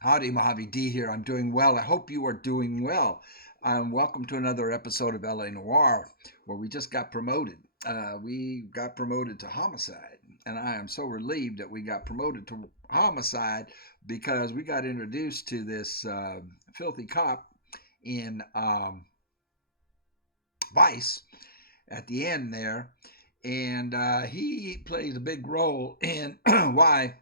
Howdy, Mojave D here. I'm doing well. I hope you are doing well. Welcome to another episode of LA Noire, where we just got promoted. We got promoted to homicide, and I am so relieved that we got promoted to homicide because we got introduced to this filthy cop in Vice at the end there, and he plays a big role in why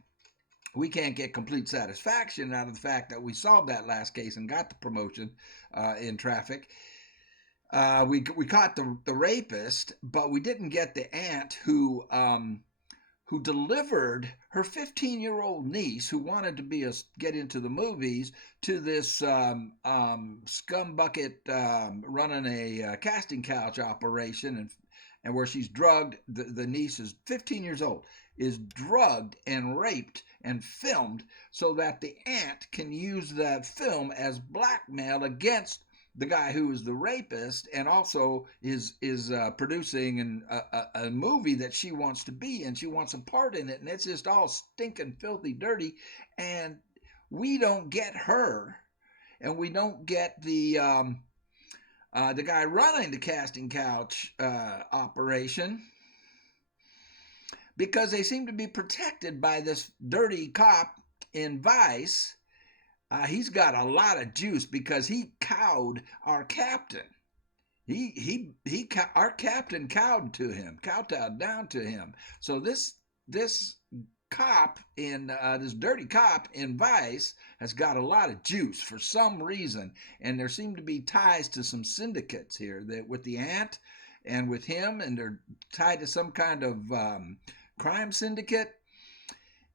we can't get complete satisfaction out of the fact that we solved that last case and got the promotion in traffic. We caught the rapist, but we didn't get the aunt who delivered her 15-year-old niece who wanted to get into the movies to this scumbucket running a casting couch operation and where she's drugged. The niece is 15 years old, is drugged and raped and filmed so that the aunt can use that film as blackmail against the guy who is the rapist and also is producing a movie that she wants to be in. She wants a part in it, and it's just all stinking, filthy, dirty. And we don't get her, and we don't get the guy running the casting couch operation because they seem to be protected by this dirty cop in Vice. He's got a lot of juice because he cowed our captain. Our captain kowtowed down to him. So this cop in this dirty cop in Vice has got a lot of juice for some reason, and there seem to be ties to some syndicates here that with the aunt and with him, and they're tied to some kind of crime syndicate,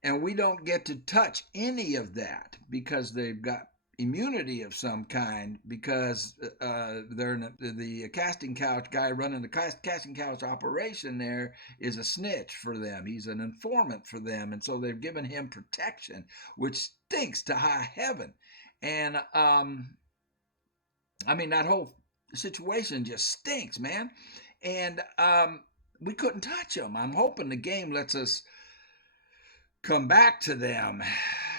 and we don't get to touch any of that because they've got immunity of some kind because the casting couch guy running the casting couch operation there is a snitch for them. He's an informant for them, and so they've given him protection, which stinks to high heaven. And I mean, that whole situation just stinks, man. And we couldn't touch him. I'm hoping the game lets us come back to them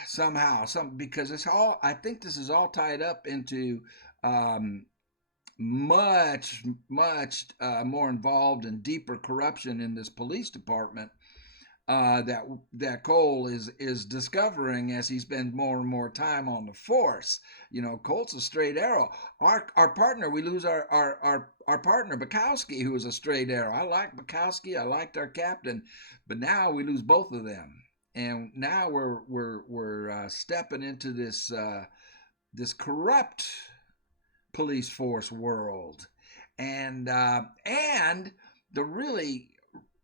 somehow, because it's all. I think this is all tied up into um, much more involved and deeper corruption in this police department that Cole is discovering as he spends more and more time on the force. You know, Colt's a straight arrow. Our partner, we lose our partner Bukowski, who was a straight arrow. I like Bukowski. I liked our captain, but now we lose both of them. And now we're stepping into this corrupt police force world, and the really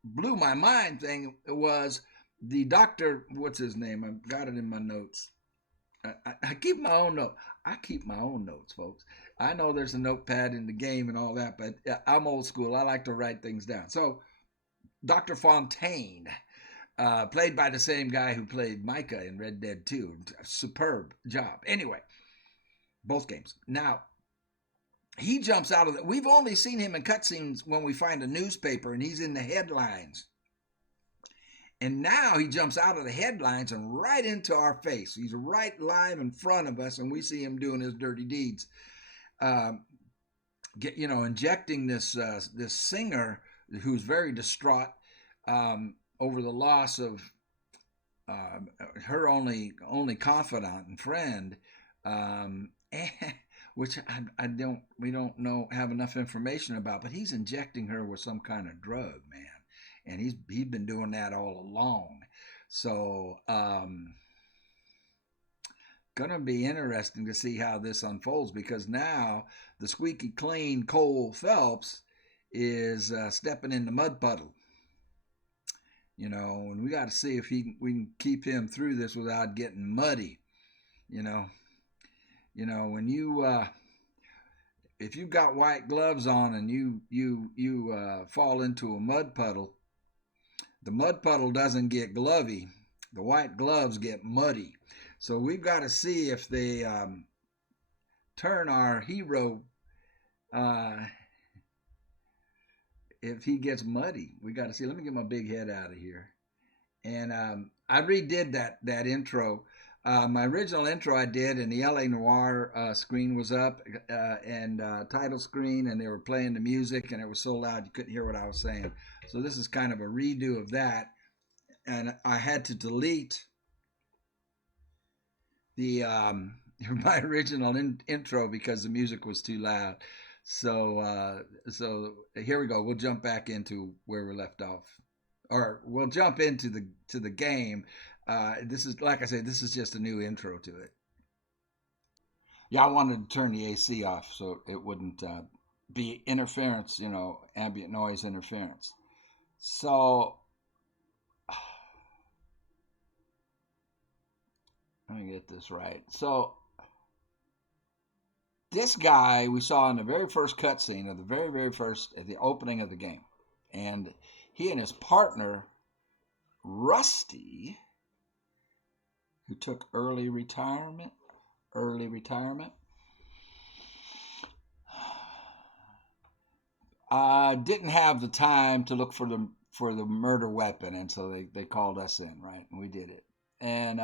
blew my mind thing was the doctor. What's his name? I've got it in my notes. I keep my own note. I keep my own notes, folks. I know there's a notepad in the game and all that, but I'm old school. I like to write things down. So Dr. Fontaine, played by the same guy who played Micah in Red Dead 2. Superb job. Anyway, both games. Now, he jumps out of the. We've only seen him in cutscenes when we find a newspaper and he's in the headlines. And now he jumps out of the headlines and right into our face. He's right live in front of us, and we see him doing his dirty deeds. Injecting this singer who's very distraught over the loss of her only confidant and friend, which we don't know have enough information about. But he's injecting her with some kind of drug, man, and he's been doing that all along. So gonna be interesting to see how this unfolds because now the squeaky clean Cole Phelps is stepping in the mud puddle. And we got to see if we can keep him through this without getting muddy. You know, when if you've got white gloves on and you fall into a mud puddle, the mud puddle doesn't get glovy. The white gloves get muddy. So we've got to see if they turn our hero if he gets muddy. We got to see. Let me get my big head out of here. And I redid that intro My original intro I did, and the LA Noire screen was up, and title screen, and they were playing the music, and it was so loud you couldn't hear what I was saying. So this is kind of a redo of that, and I had to delete the my original intro because the music was too loud. So here we go. We'll jump back into where we left off, or we'll jump into the game. This is, like I said, this is just a new intro to it. Yeah, I wanted to turn the AC off so it wouldn't be interference, ambient noise interference. So let me get this right. So this guy we saw in the very first cutscene of the very first, at the opening of the game, and he and his partner Rusty, who took early retirement, didn't have the time to look for the murder weapon, and so they called us in, right, and we did it, and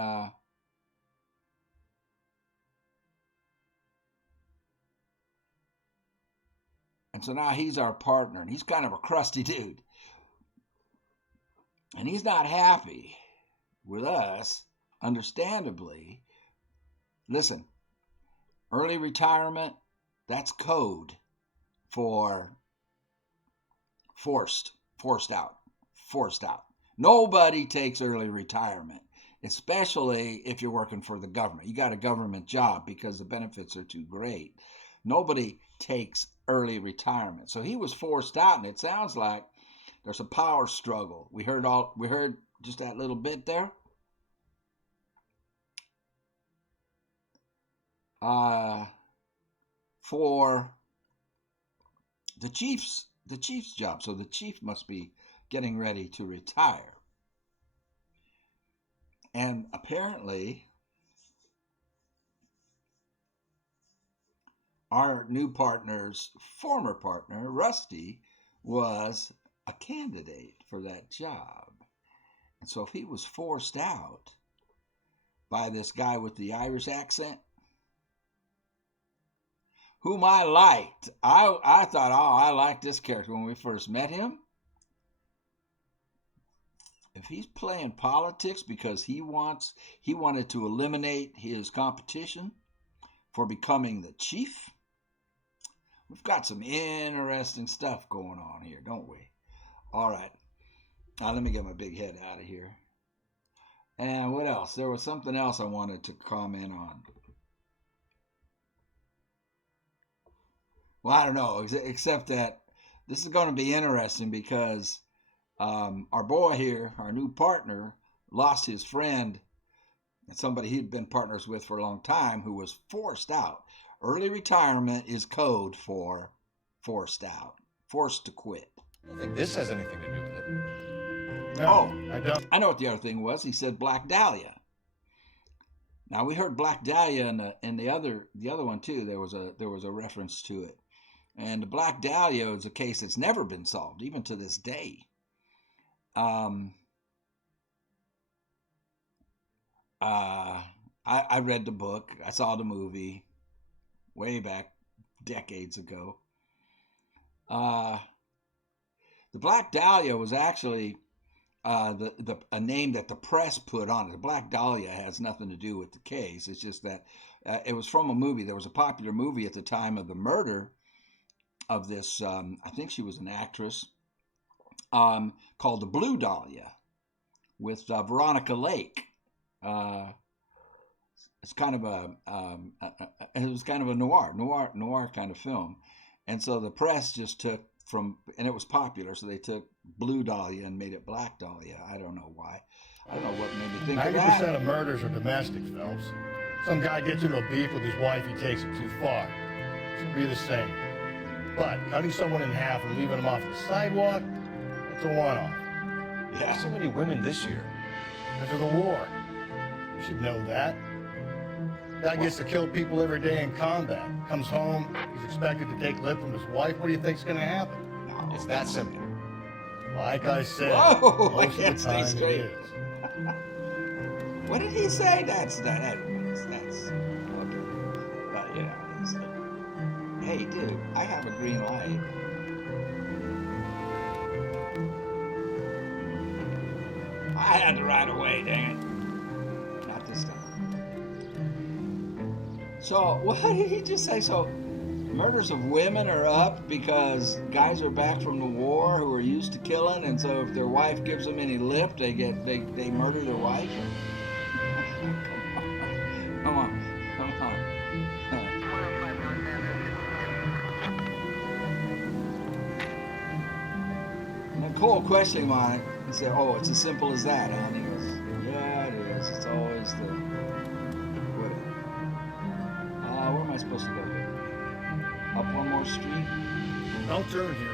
so now he's our partner, and he's kind of a crusty dude, and he's not happy with us, understandably. Listen, early retirement, that's code for forced out. Nobody takes early retirement, especially if you're working for the government. You got a government job because the benefits are too great. Nobody takes early retirement. So he was forced out, and it sounds like there's a power struggle. We heard just that little bit there. For the chief's job. So the chief must be getting ready to retire. And apparently our new partner's former partner, Rusty, was a candidate for that job. And so if he was forced out by this guy with the Irish accent, whom I liked, I thought, I liked this character when we first met him. If he's playing politics because he wanted to eliminate his competition for becoming the chief, we've got some interesting stuff going on here, don't we? All right. Now let me get my big head out of here. And what else? There was something else I wanted to comment on. Well, I don't know, except that this is going to be interesting because our boy here, our new partner, lost his friend, somebody he'd been partners with for a long time, who was forced out. Early retirement is code for forced out, forced to quit. I don't think this has anything to do with it. No, I don't. I know what the other thing was. He said Black Dahlia. Now we heard Black Dahlia in the other one too. There was a reference to it, and the Black Dahlia is a case that's never been solved, even to this day. I read the book. I saw the movie way back decades ago. The Black Dahlia was actually a name that the press put on it. The Black Dahlia has nothing to do with the case. It's just that it was from a movie. There was a popular movie at the time of the murder of this, I think she was an actress, called The Blue Dahlia with Veronica Lake. It's kind of it was kind of a noir kind of film. And so the press just took and it was popular, so they took Blue Dahlia and made it Black Dahlia. I don't know why. I don't know what made me think of that. 90% of murders are domestic, Phelps. Some guy gets into a beef with his wife, he takes it too far. It should be the same. But cutting someone in half and leaving them off the sidewalk, that's a one-off. Yeah. So many women this year. Because of the war. You should know that. Guy gets to kill people every day in combat. Comes home, he's expected to take lip from his wife. What do you think's going to happen? It's that simple. Like I said, Whoa, most of the time it is. What did he say? That's okay. But yeah, he's like, hey, dude, I have a green light. I had to ride away, dang it. Not this time. So, what did he just say? So, murders of women are up because guys are back from the war who are used to killing, and so if their wife gives them any lift, they murder their wife. Come on. Nicole questioning mine and said, "Oh, it's as simple as that, huh?" And he goes, "Yeah, it is. It's always the whatever." Where am I supposed to go here? Up one more street? I'll turn here.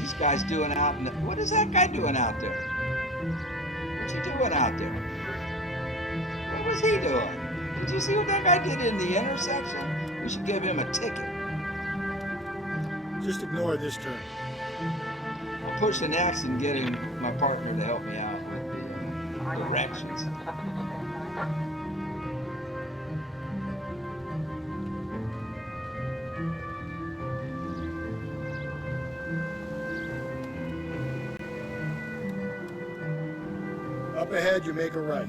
These guys doing out in the, what is that guy doing out there? What's he doing out there? What was he doing? Did you see what that guy did in the intersection? We should give him a ticket. Just ignore this turn. I'll push the next and get my partner to help me out with the directions. Up ahead, you make a right.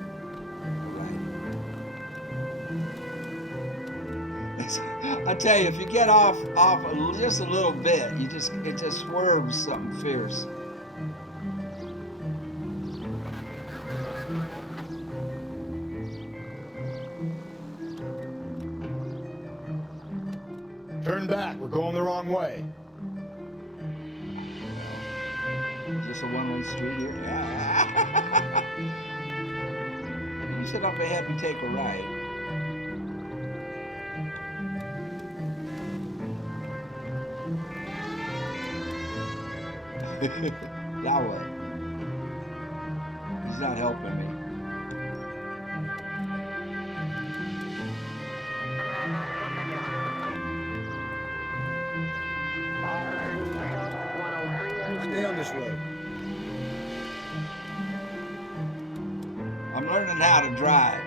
I tell you, if you get off just a little bit, it just swerves something fierce. Turn back. We're going the wrong way. Just a one-way street here. You said up ahead and take a right. Now what? He's not helping me. Stay on this road. I'm learning how to drive.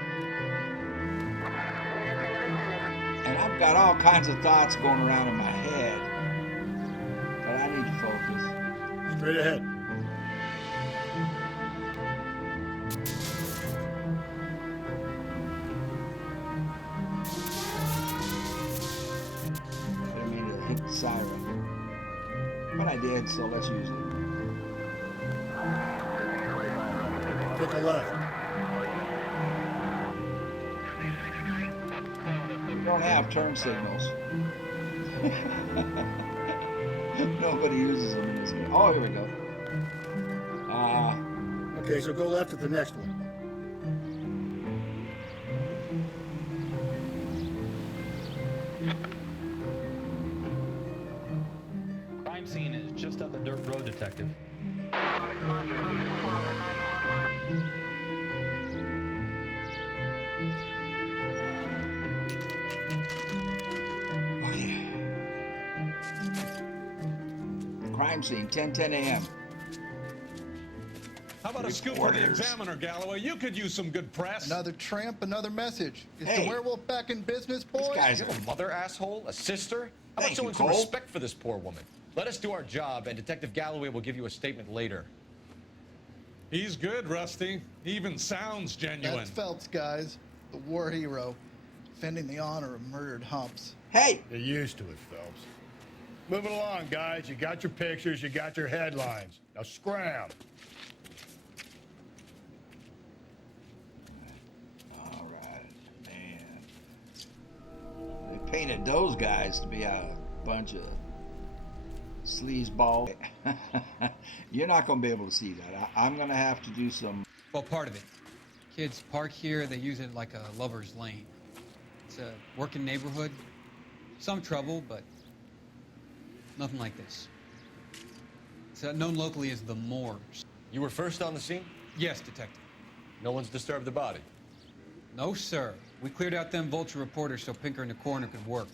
And I've got all kinds of thoughts going around in my head. But I need to focus. Straight ahead. I didn't mean to hit the siren. But I did, so let's use it. Take a left. We don't have turn signals. Nobody uses them in this game. Oh, here we go. Okay, so go left at the next one. Crime scene is just up the dirt road, detective. Oh, yeah. Crime scene, 10:10 a.m. How about a scoop for the Examiner, Galloway? You could use some good press. Another tramp, another message. Is Hey. the werewolf back in business, boys? This guy's You have a mother, asshole? A sister? How Thank about you, showing some Cole. respect for this poor woman? Let us do our job, and Detective Galloway will give you a statement later. He's good, Rusty. He even sounds genuine. That's Phelps, guys. The war hero. Defending the honor of murdered humps. Hey, Get used to it, Phelps. Moving along, guys. You got your pictures, you got your headlines. Now scram. all right, man. They painted those guys to be a bunch of sleazeball. You're not going to be able to see that. I'm going to have to do some. Well, part of it. Kids park here, they use it like a lover's lane. It's a working neighborhood. Some trouble, but nothing like this. It's known locally as the Moors. You were first on the scene? Yes, detective. No one's disturbed the body. No, sir. We cleared out them vulture reporters so Pinker and the coroner could work.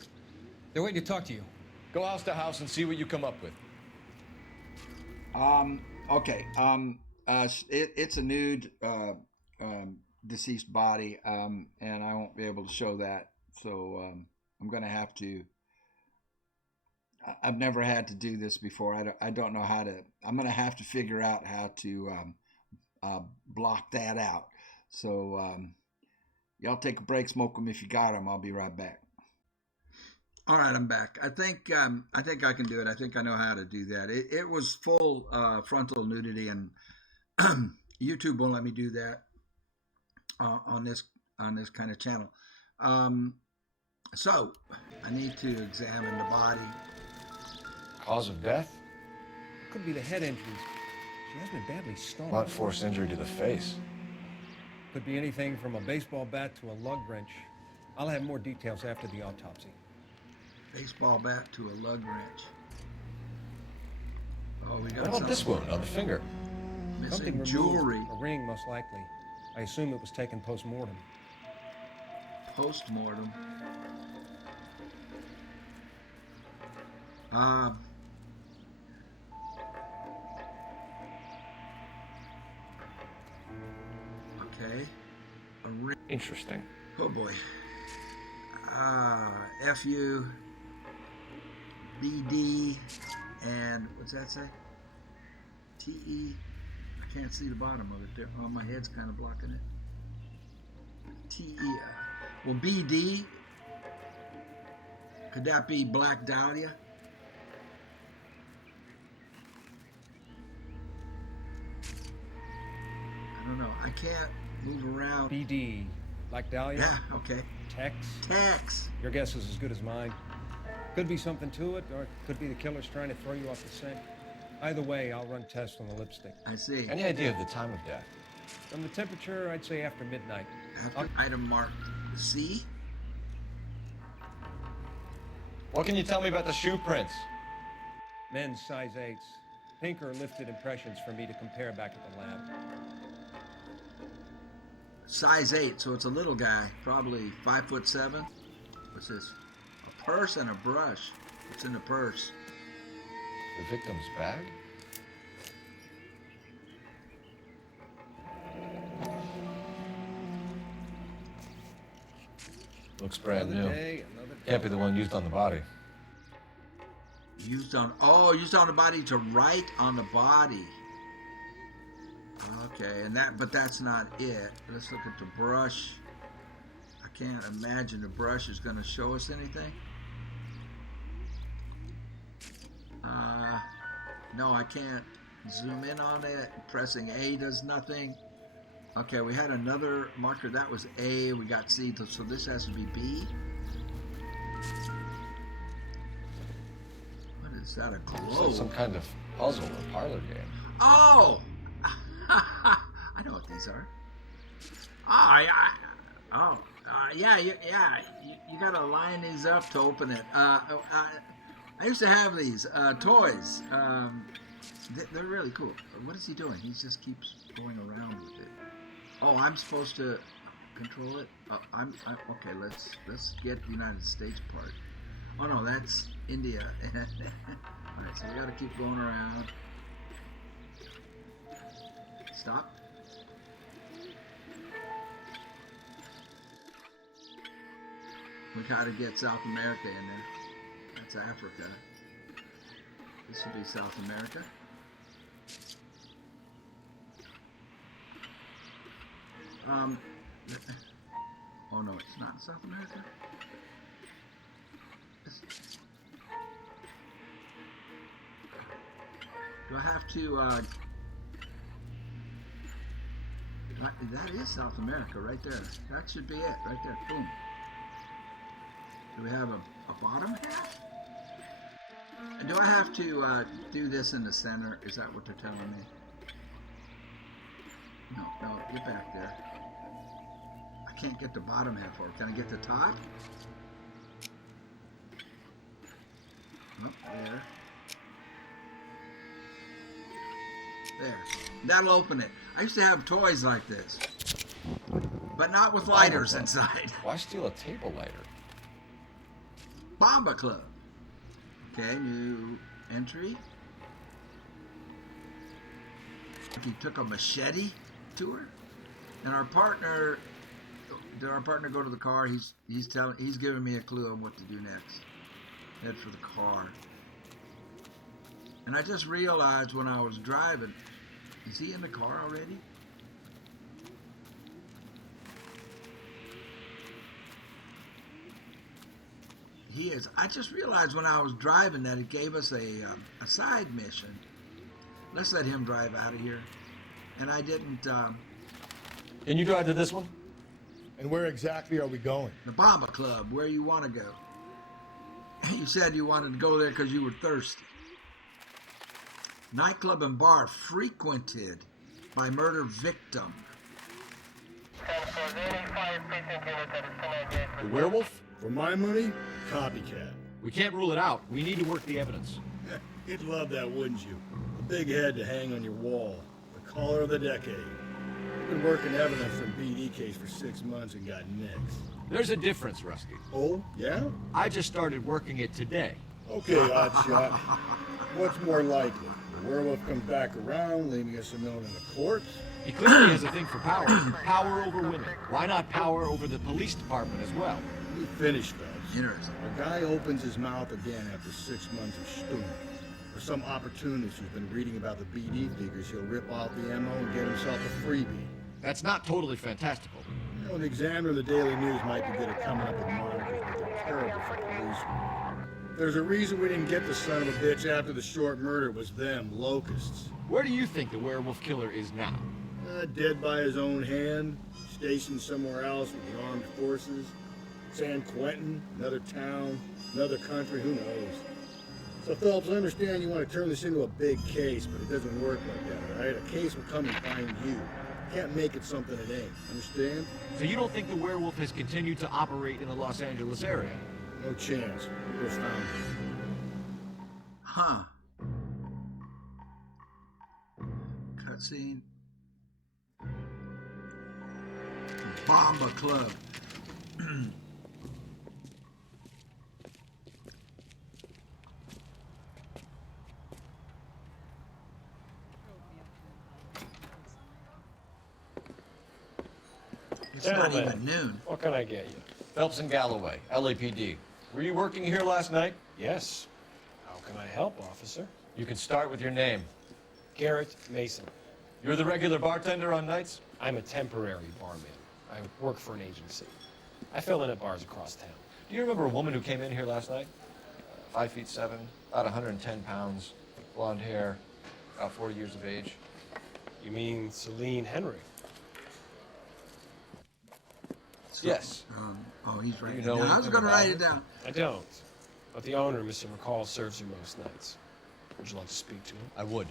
They're waiting to talk to you. Go house to house and see what you come up with. Okay. It's a nude deceased body, and I won't be able to show that. So I'm gonna have to. I've never had to do this before. I don't know how to. I'm gonna have to figure out how to block that out. So y'all take a break, smoke them if you got them. I'll be right back. All right, I'm back. I think I can do it. I think I know how to do that. It was full frontal nudity, and YouTube won't let me do that on this kind of channel. So I need to examine the body. Cause of death? Could be the head injuries. She has been badly stoned. Blunt force injury to the face. Could be anything from a baseball bat to a lug wrench. I'll have more details after the autopsy. Baseball bat to a lug wrench. Oh, we got What about this wound on the finger? missing Something removed. jewelry. A ring, most likely. I assume it was taken post-mortem. Post-mortem. Okay. A ring. Interesting. Oh boy. FU, BD, and what's that say? TE. I can't see the bottom of it there. Oh, my head's kind of blocking it. TE. Well, BD. Could that be Black Dahlia? I don't know. I can't move around. BD. Black Dahlia? Yeah, okay. Tex? Tex. Your guess is as good as mine. Could be something to it, or it could be the killer's trying to throw you off the scent. Either way, I'll run tests on the lipstick. I see. Any idea of the time of death? From the temperature, I'd say after midnight. After item marked C. What can you tell me about the shoe prints? Men's size 8s. Pink or lifted impressions for me to compare back at the lab. Size 8, so it's a little guy, probably 5'7". What's this? A purse and a brush. What's in the purse? The victim's bag? Looks brand new. Another day, another Can't be the one used on the body. Used on the body to write on the body. Okay, but that's not it. Let's look at the brush. I can't imagine the brush is going to show us anything. No, I can't zoom in on it. Pressing A does nothing. Okay, we had another marker. That was A. We got C. So this has to be B. What is that? A globe? So some kind of puzzle or parlor game. Oh! I know what these are. You gotta line these up to open it. I used to have these toys. They're really cool. What is he doing? He just keeps going around with it. Oh, I'm supposed to control it. Okay. Let's get the United States part. Oh no, that's India. All right, so we gotta keep going around. Stop. We gotta get South America in there. That's Africa. This should be South America. Oh no, it's not South America. Do I have to, that is South America right there. That should be it right there. Boom. Do we have a bottom half? And do I have to do this in the center? Is that what they're telling me? No, get back there. I can't get the bottom half over. Can I get the top? Up there. There. That'll open it. I used to have toys like this. But not with lighters inside. Why steal a table lighter? Bamba Club. Okay, new entry. He took a machete to her, and our partner. Did our partner go to the car? He's giving me a clue on what to do next. Head for the car. And I just realized when I was driving, is he in the car already? He is. I just realized when I was driving that it gave us a side mission. Let's let him drive out of here. And I didn't. Can you drive to this one? And where exactly are we going? The Bamba Club, where you want to go. You said you wanted to go there because you were thirsty. Nightclub and bar frequented by murder victim. The werewolf? For my money, copycat. We can't rule it out. We need to work the evidence. You'd love that, wouldn't you? A big head to hang on your wall. The caller of the decade. Been working evidence from BD case for 6 months and got nicks. There's a difference, Rusty. Oh, yeah? I just started working it today. Okay, hotshot. What's more likely? The werewolf comes back around, leaving us a note in the corpse? He clearly has a thing for power. Power over women. Why not power over the police department as well? We finished, fellas. Interesting. A guy opens his mouth again after 6 months of stewing. For some opportunist who's been reading about the BD figures, he'll rip off the ammo and get himself a freebie. That's not totally fantastical. You know, the Examiner and the Daily News might be good at coming up with monikers, but they're terrible for policemen. There's a reason we didn't get the son of a bitch after the short murder. Was them, locusts. Where do you think the werewolf killer is now? Dead by his own hand, stationed somewhere else with the armed forces. San Quentin, another town, another country, who knows? So Phelps, I understand you want to turn this into a big case, but it doesn't work like that, all right? A case will come and find you. Can't make it something it ain't, understand? So you don't think the werewolf has continued to operate in the Los Angeles area? No chance. We'll found him. Huh. Cutscene. Bamba Club. It's not Gentlemen, even noon. what can I get you? Phelps and Galloway, LAPD. Were you working here last night? Yes. How can I help, officer? You can start with your name. Garrett Mason. You're the regular bartender on nights? I'm a temporary barman. I work for an agency. I fill in at bars across town. Do you remember a woman who came in here last night? 5'7", about 110 pounds, blonde hair, about 40 years of age. You mean Celine Henry? Yes. Oh, he's writing You it know down. I was anything going to about write it? it down. I don't. But the owner, Mr. McCall, serves you most nights. Would you like to speak to him? I would.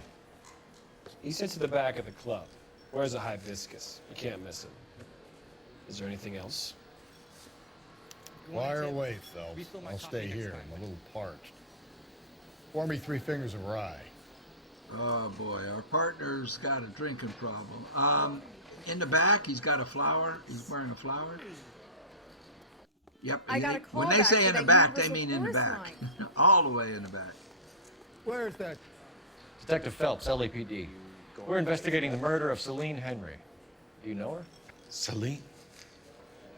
He sits at the back of the club. Wears a hibiscus. You can't miss him. Is there anything else? Fire away, Phelps. I'll stay here. I'm a little parched. Pour me 3 fingers of rye. Oh boy, our partner's got a drinking problem. In the back, he's got a flower. He's wearing a flower. Yep. I got a when they callback say to in the that back, they Universal mean in the Chorus back. line. All the way in the back. Where's that? Detective Phelps, LAPD. We're investigating the murder of Celine Henry. Do you know her? Celine?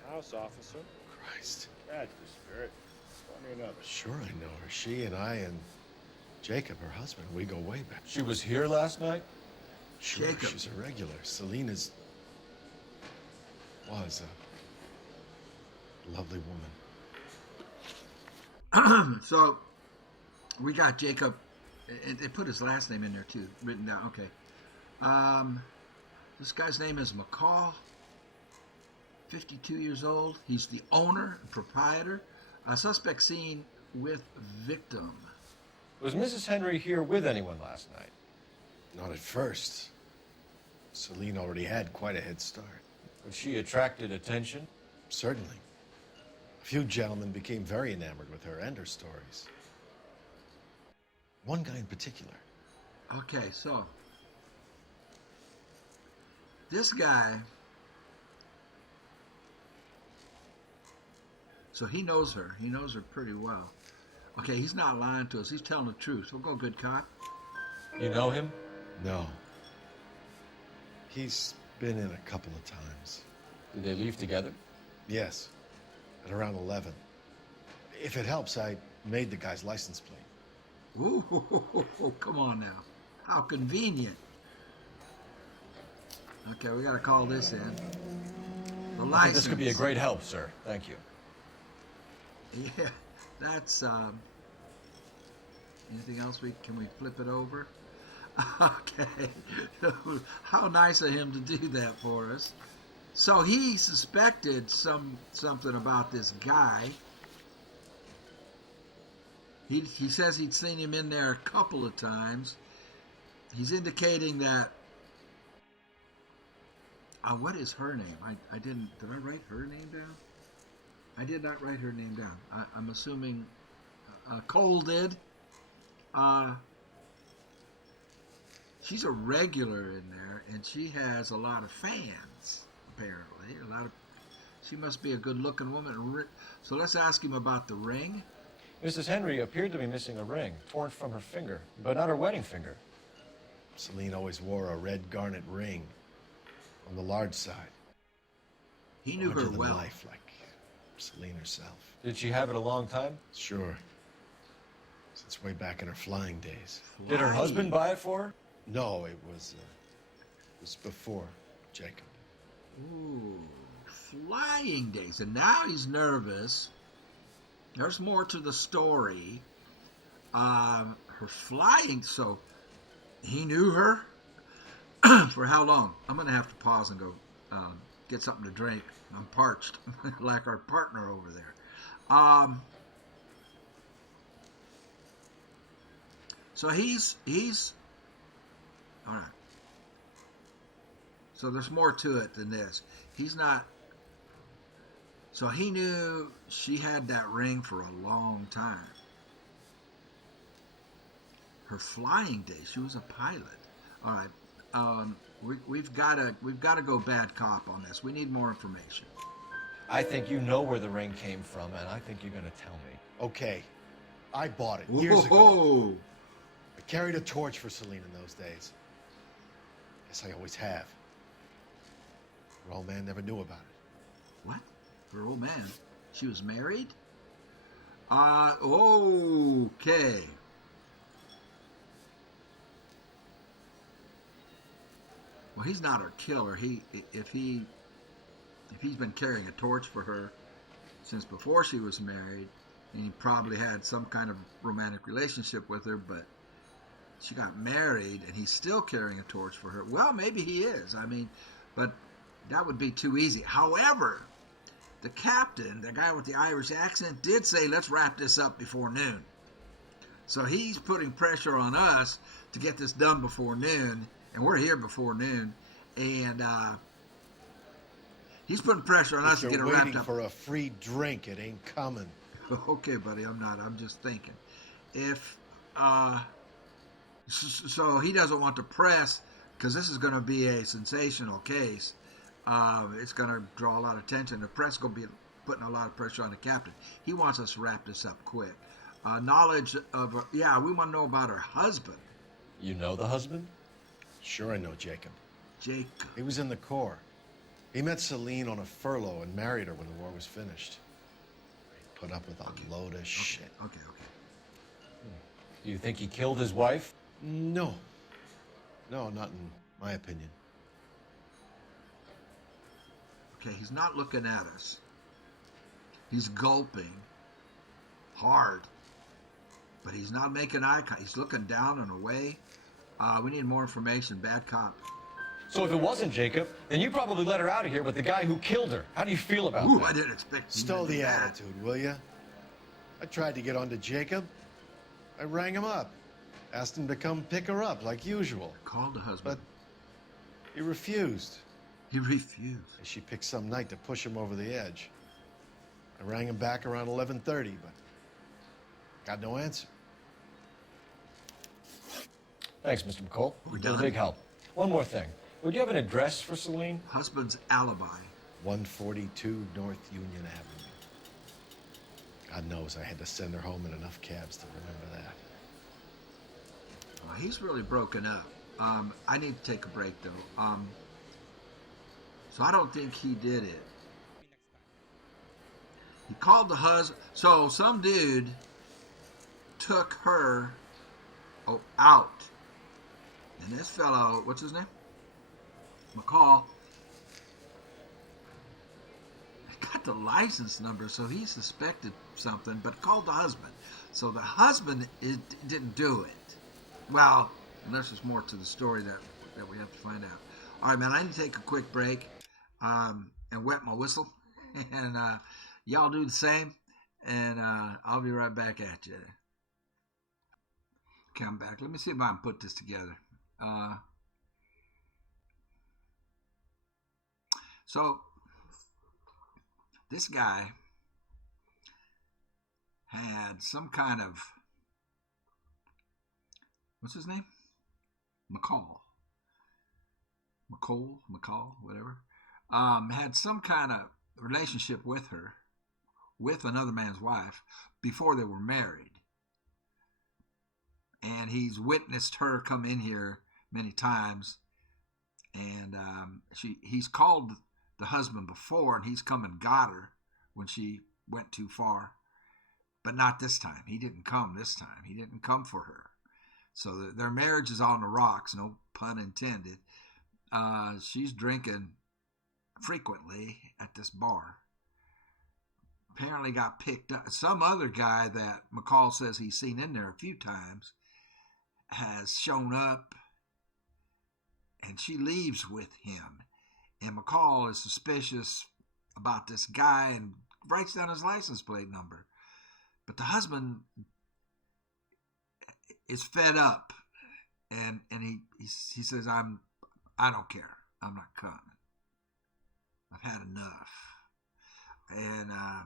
House officer. Christ. That's the spirit. Funny enough. Sure I know her. She and I and Jacob, her husband, we go way back. She was here last night? Sure, Jacob. she's a regular. Celine was a lovely woman. So we got Jacob. They put his last name in there too, written down. Okay. This guy's name is McCall. 52 years old. He's the owner, proprietor. A suspect seen with victim. Was Mrs. Henry here with anyone last night? Not at first. Celine already had quite a head start. Was she attracted attention? Certainly. A few gentlemen became very enamored with her and her stories. One guy in particular. Okay, so this guy, so he knows her. He knows her pretty well. Okay, he's not lying to us. He's telling the truth. We'll go, good cop. You know him? No. He's been in a couple of times. Did they leave together? Yes, at around 11. If it helps, I made the guy's license plate. Ooh, come on now. How convenient. Okay, we got to call this in. The I license. think this could be a great help, sir. Thank you. Yeah, that's, anything else can we flip it over? Okay. How nice of him to do that for us. So he suspected something about this guy. He says he'd seen him in there a couple of times. He's indicating that. What is her name? Did I write her name down? I did not write her name down. I'm assuming Cole did. She's a regular in there, and she has a lot of fans. Apparently, she must be a good-looking woman. So let's ask him about the ring. Mrs. Henry appeared to be missing a ring, torn from her finger, but not her wedding finger. Celine always wore a red garnet ring on the large side. He knew her Larger than well. life, like Celine herself. Did she have it a long time? Sure. Since way back in her flying days. Did her husband buy it for her? No, it was before Jacob. Ooh, flying days. And now he's nervous. There's more to the story. Her flying, so he knew her? For how long? I'm going to have to pause and go get something to drink. I'm parched, like our partner over there. So he's all right. So there's more to it than this. He's not. So he knew she had that ring for a long time. Her flying days. She was a pilot. All right. We've got to go bad cop on this. We need more information. I think you know where the ring came from, and I think you're going to tell me. Okay, I bought it years ago. I carried a torch for Celine in those days. Guess I always have. Her old man never knew about it. What? Her old man? She was married? Okay. Well, he's not her killer. If he's been carrying a torch for her since before she was married, and he probably had some kind of romantic relationship with her, but she got married and he's still carrying a torch for her. Well, maybe he is. I mean, but that would be too easy. However, the captain, the guy with the Irish accent, did say, let's wrap this up before noon. So he's putting pressure on us to get this done before noon, and we're here before noon, and he's putting pressure on us to get it wrapped up. If you're waiting for a free drink, it ain't coming. Okay, buddy, I'm not. I'm just thinking. If, so he doesn't want to press, because this is going to be a sensational case. It's going to draw a lot of attention. The press is going to be putting a lot of pressure on the captain. He wants us to wrap this up quick. Knowledge of, we want to know about her husband. You know the husband? Sure I know Jacob. Jacob. He was in the Corps. He met Celine on a furlough and married her when the war was finished. He put up with a load of shit. Okay. Do you think he killed his wife? No. No, not in my opinion. Okay, he's not looking at us. He's gulping hard, but he's not making eye contact. He's looking down and away. We need more information. Bad cop. So if it wasn't Jacob, then you probably let her out of here with the guy who killed her. How do you feel about that? I didn't expect you Stow to do the that. attitude, will you? I tried to get onto Jacob. I rang him up. Asked him to come pick her up, like usual. Called the husband. But he refused. He refused. She picked some night to push him over the edge. I rang him back around 11:30, but got no answer. Thanks, Mr. McCall. We're You've been a done. big help. One more thing. Would you have an address for Celine? Husband's alibi. 142 North Union Avenue. God knows I had to send her home in enough cabs to remember that. Well, he's really broken up. I need to take a break, though. So I don't think he did it. He called the husband. So some dude took her out. And this fellow, what's his name? McCall. Got the license number, so he suspected something, but called the husband. So the husband didn't do it. Well, unless there's more to the story that we have to find out. All right, man, I need to take a quick break and wet my whistle. And y'all do the same. And I'll be right back at you. Okay, I'm back. Let me see if I can put this together. So this guy had some kind of, what's his name? McCall, whatever. Had some kind of relationship with her, with another man's wife, before they were married. And he's witnessed her come in here many times. And he's called the husband before, and he's come and got her when she went too far. But not this time. He didn't come this time. He didn't come for her. So their marriage is on the rocks, no pun intended. She's drinking frequently at this bar. Apparently got picked up. Some other guy that McCall says he's seen in there a few times has shown up, and she leaves with him. And McCall is suspicious about this guy and writes down his license plate number. But the husband is fed up, and he says, I don't care. I'm not coming. I've had enough. And I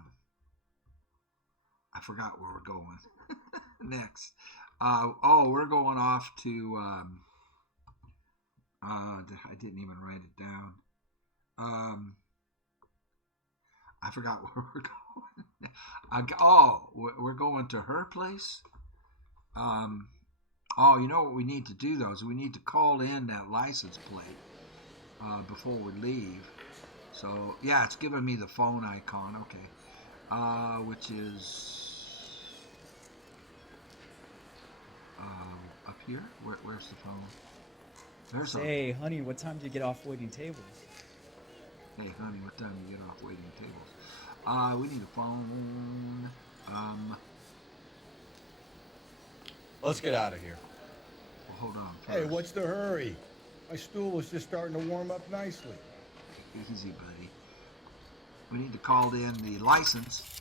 forgot where we're going next. We're going off to I didn't even write it down. I forgot where we're going. We're going to her place. You know what we need to do, though, is we need to call in that license plate before we leave. So, yeah, it's giving me the phone icon. Okay. Which is up here? Where's the phone? Hey, honey, what time do you get off waiting tables? Hey, honey, what time do you get off waiting tables? We need a phone. Let's get out of here. Well, hold on. Hey, First. what's the hurry? My stool was just starting to warm up nicely. Easy, buddy. We need to call in the license.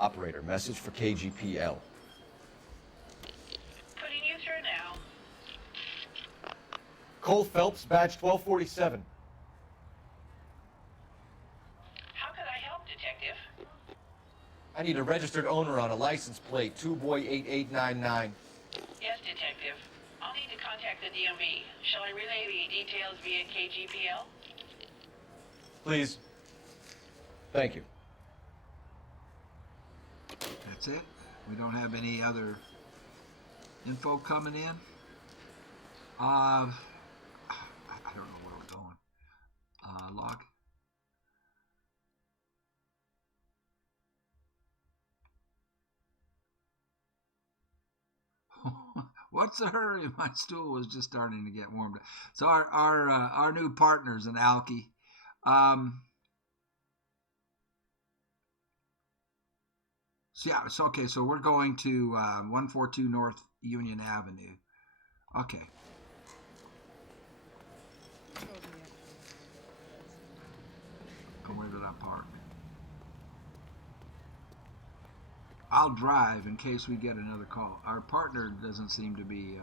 Operator, message for KGPL. Putting you through now. Cole Phelps, badge 1247. How could I help, Detective? I need a registered owner on a license plate, 2boy8899. Yes, Detective. I'll need to contact the DMV. Shall I relay the details via KGPL? Please. Thank you. That's it? We don't have any other info coming in? I don't know where we're going. Log. What's the hurry? My stool was just starting to get warmed up. So our new partners in Alki. So yeah, so okay, so we're going to 142 North Union Avenue. Okay. And where did I park? I'll drive in case we get another call. Our partner doesn't seem to be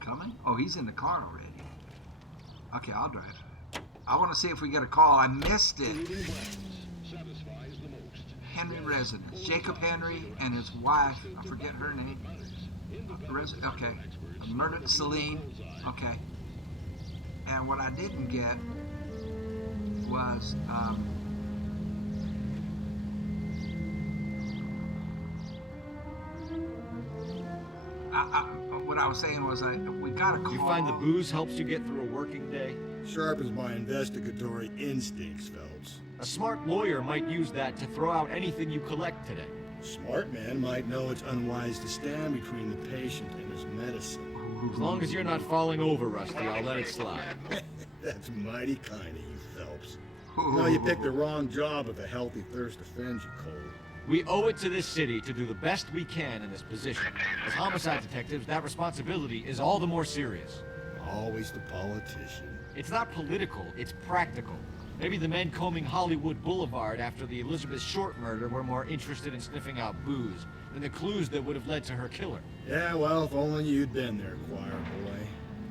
coming. Oh, he's in the car already. Okay, I'll drive. I want to see if we get a call. I missed it. Henry residence. Jacob Henry and his wife. I forget her name. Okay. Murdered Celine. Okay. And what I didn't get was what I was saying was we got to call. You find the booze helps you get through a working day? Sharpens my investigatory instincts, Phelps. A smart lawyer might use that to throw out anything you collect today. A smart man might know it's unwise to stand between the patient and his medicine. As long as you're not falling over, Rusty, I'll let it slide. That's mighty kind of you, Phelps. No, you picked the wrong job if a healthy thirst offends you, Cole. We owe it to this city to do the best we can in this position. As homicide detectives, that responsibility is all the more serious. Always the politician. It's not political, it's practical. Maybe the men combing Hollywood Boulevard after the Elizabeth Short murder were more interested in sniffing out booze than the clues that would have led to her killer. Yeah, well, if only you'd been there, choir boy.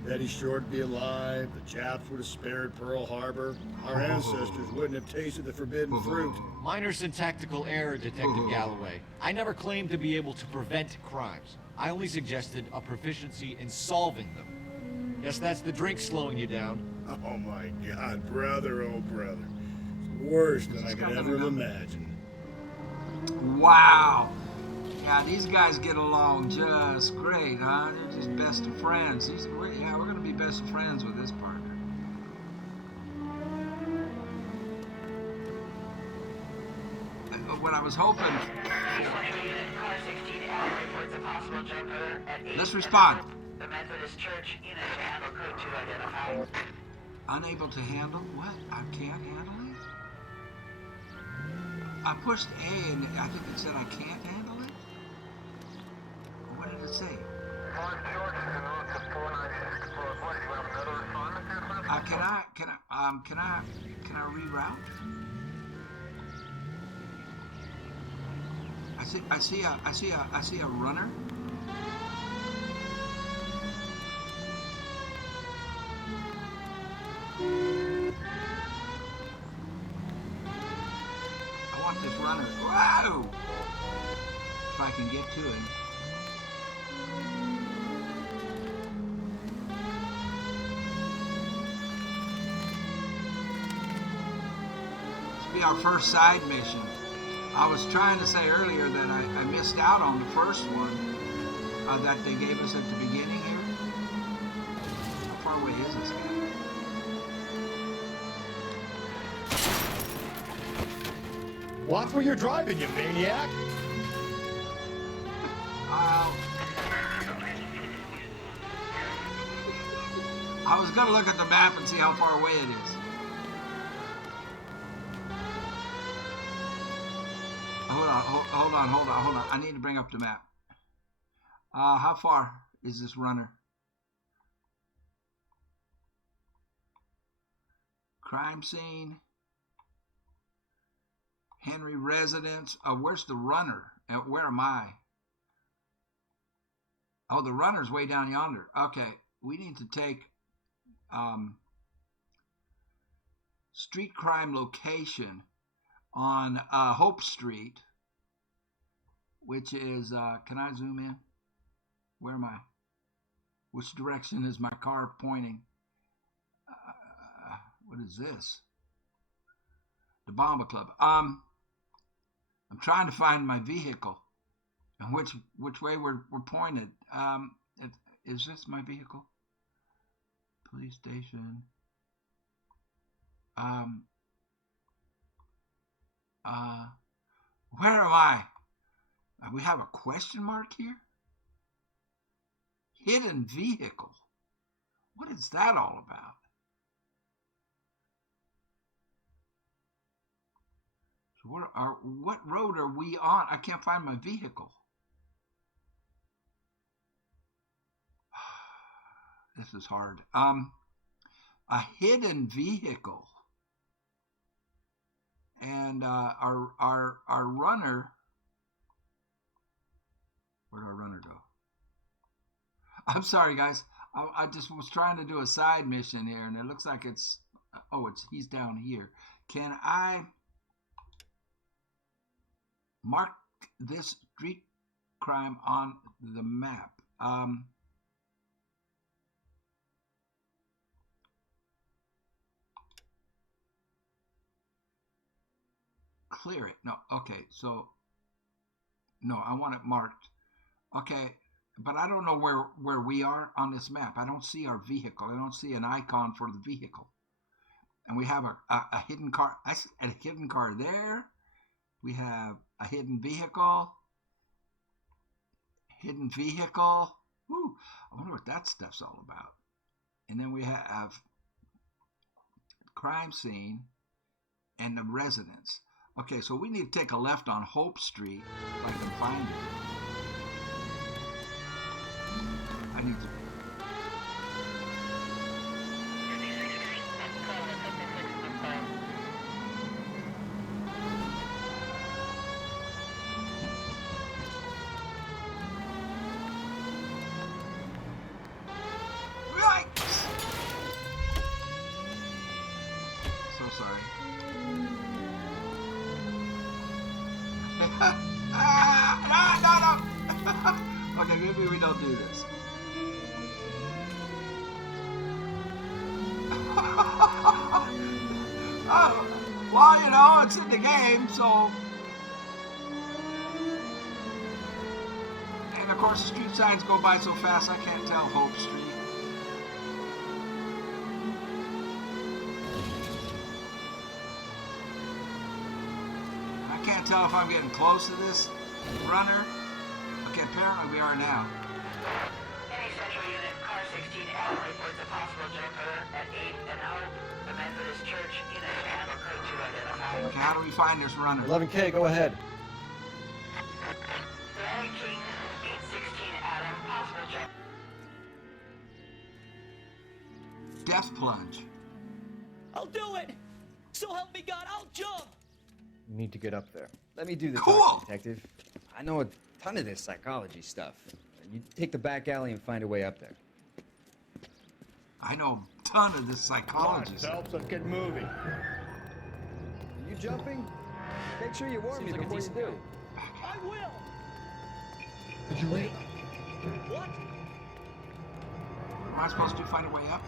Betty Short would be alive, the Japs would have spared Pearl Harbor, our ancestors wouldn't have tasted the forbidden fruit. Minor syntactical error, Detective Galloway. I never claimed to be able to prevent crimes. I only suggested a proficiency in solving them. Guess that's the drink slowing you down. Oh my God, brother, oh brother. It's worse than I could ever have imagined. Wow. Yeah, these guys get along just great, huh? They're just best of friends. We're going to be best of friends with this partner. What I was hoping... Let's respond. The Methodist Church unit to handle code 2 identified. Unable to handle? What? I can't handle it? I pushed A and I think it said I can't handle it? What did it say? Can I reroute? I see a runner. I want this runner. Whoa! If I can get to him. This will be our first side mission. I was trying to say earlier that I missed out on the first one that they gave us at the beginning here. How far away is this guy? Watch where you're driving, you maniac! I was going to look at the map and see how far away it is. Hold on. I need to bring up the map. How far is this runner? Crime scene. Henry residence. Where's the runner? Where am I? Oh, the runner's way down yonder. Okay, we need to take street crime location on Hope Street, which is, can I zoom in? Where am I? Which direction is my car pointing? What is this? The Bamba Club. I'm trying to find my vehicle and which way we're pointed. Is this my vehicle? Police station. Where am I? We have a question mark here? Hidden vehicle. What is that all about? So what road are we on? I can't find my vehicle. This is hard. A hidden vehicle. And our runner. Where'd our runner go? I'm sorry, guys. I just was trying to do a side mission here, and it looks like he's down here. Can I mark this street crime on the map? Clear it. No, okay, so no, I want it marked. Okay, but I don't know where we are on this map. I don't see our vehicle. I don't see an icon for the vehicle. And we have a hidden car. I see a hidden car there. We have a hidden vehicle. Hidden vehicle. Woo. I wonder what that stuff's all about. And then we have crime scene and the residence. Okay, so we need to take a left on Hope Street if I can find it. I need to. Right! So sorry. No. Okay, maybe we don't do this. Oh, well, you know, it's in the game, so. And of course, the street signs go by so fast I can't tell Hope Street. I can't tell if I'm getting close to this runner. Okay, apparently we are now. Any central unit, car 16 L reports a possible jumper at 8 and out. The Methodist Church unit handle code to identify. Okay, how do we find this runner? 11K, go ahead. Larry King, 816 Adam, possible jump. Death Plunge. I'll do it! So help me God, I'll jump! You need to get up there. Let me do the Cool. talking, detective. I know a ton of this psychology stuff. You take the back alley and find a way up there. I know a ton of this Come on, psychology stuff. Phelps, let's get moving. You jumping? Make sure you warn me Seems like a before you decent do. I will! Did you wait? What? Am I supposed to find a way up?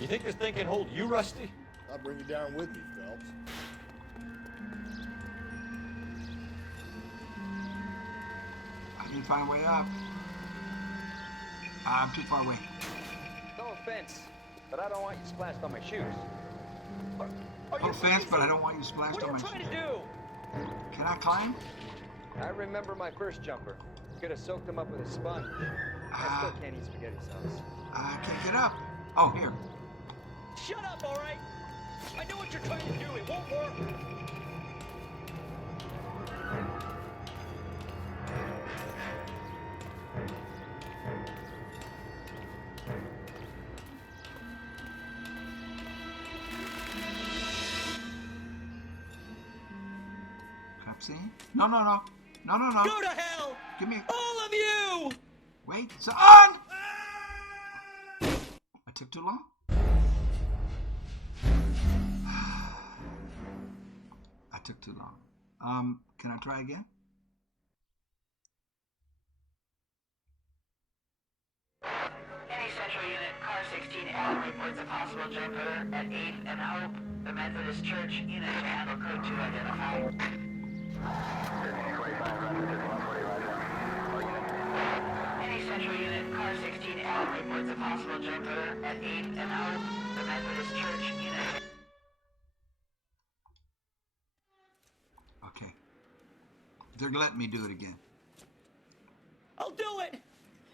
You think this thing can hold you, Rusty? I'll bring you down with me, Phelps. I need to find a way up. I'm too far away. No offense, but I don't want you splashed on my shoes. No offense, but I don't want you splashed on my What are you shoes. trying to do? Can I climb? I remember my first jumper. Could have soaked him up with a sponge. I still can't eat spaghetti sauce. I can't get up. Oh, here. Shut up, alright? I know what you're trying to do, it won't work! Cutscene? No. No. Go to hell! Give me. All of you! Wait, it's on! I took too long? I took too long. Can I try again? Any central unit, car 16L reports a possible jumper at 8 and Hope. The Methodist Church unit handle code to identify. Any central unit, car 16L reports a possible jumper at 8 and Hope. The Methodist Church unit. Okay. They're letting me do it again. I'll do it!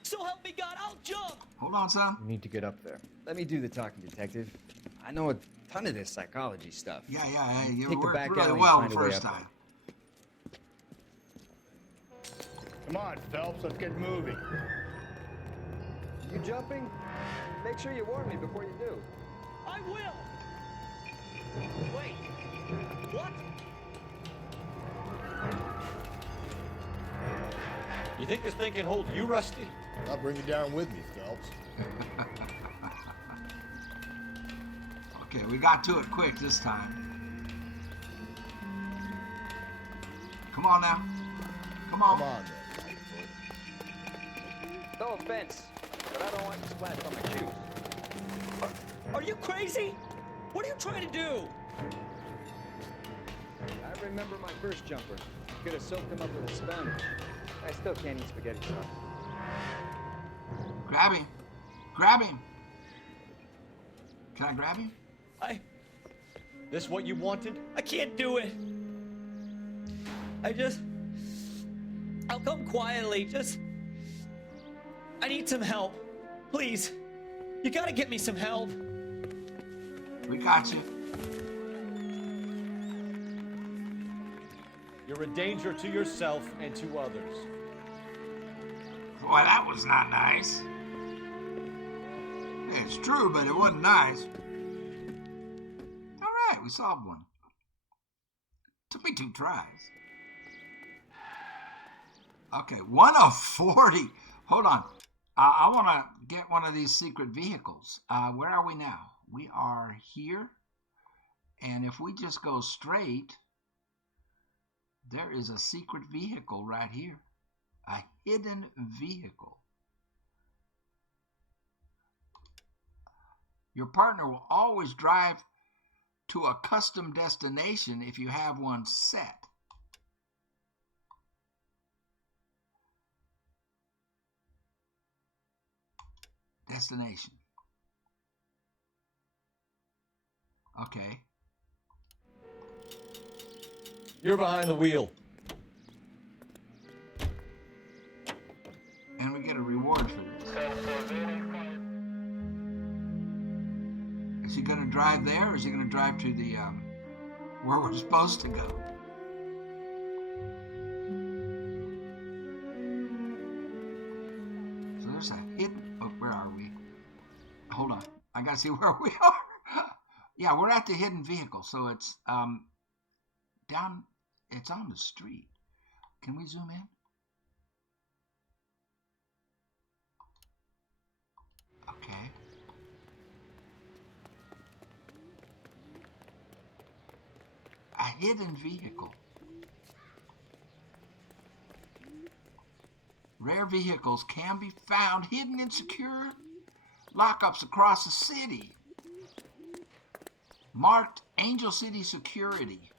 So help me God, I'll jump! Hold on, son. You need to get up there. Let me do the talking, detective. I know a ton of this psychology stuff. Yeah. You Take the worked back really alley well and the find a way first up time. Come on, Phelps, let's get moving. You jumping? Make sure you warn me before you do. I will! Wait, what? You think this thing can hold you, Rusty? I'll bring you down with me, Phelps. Okay, we got to it quick this time. Come on now. Come on. Come on, then. No offense, but I don't want you splashed on my shoes. Are you crazy? What are you trying to do? I remember my first jumper. Could have soaked him up with a sponge. I still can't eat spaghetti sauce. Grab him. Grab him. Can I grab him? This what you wanted? I can't do it. I'll come quietly. I need some help. Please. You gotta get me some help. We got you. You're a danger to yourself and to others. Boy, that was not nice. It's true, but it wasn't nice. All right, we solved one. Took me 2 tries. Okay, 1 of 40. Hold on. I want to get one of these secret vehicles. Where are we now? We are here. And if we just go straight, there is a secret vehicle right here. A hidden vehicle. Your partner will always drive to a custom destination if you have one set. Destination. Okay. You're behind the wheel. And we get a reward for this. Is he going to drive there, or is he going to drive to the where we're supposed to go? So there's a hidden. Oh, where are we? Hold on, I got to see where we are. Yeah, we're at the hidden vehicle, so it's down. It's on the street. Can we zoom in? Okay. A hidden vehicle. Rare vehicles can be found hidden in secure lockups across the city. Marked Angel City Security.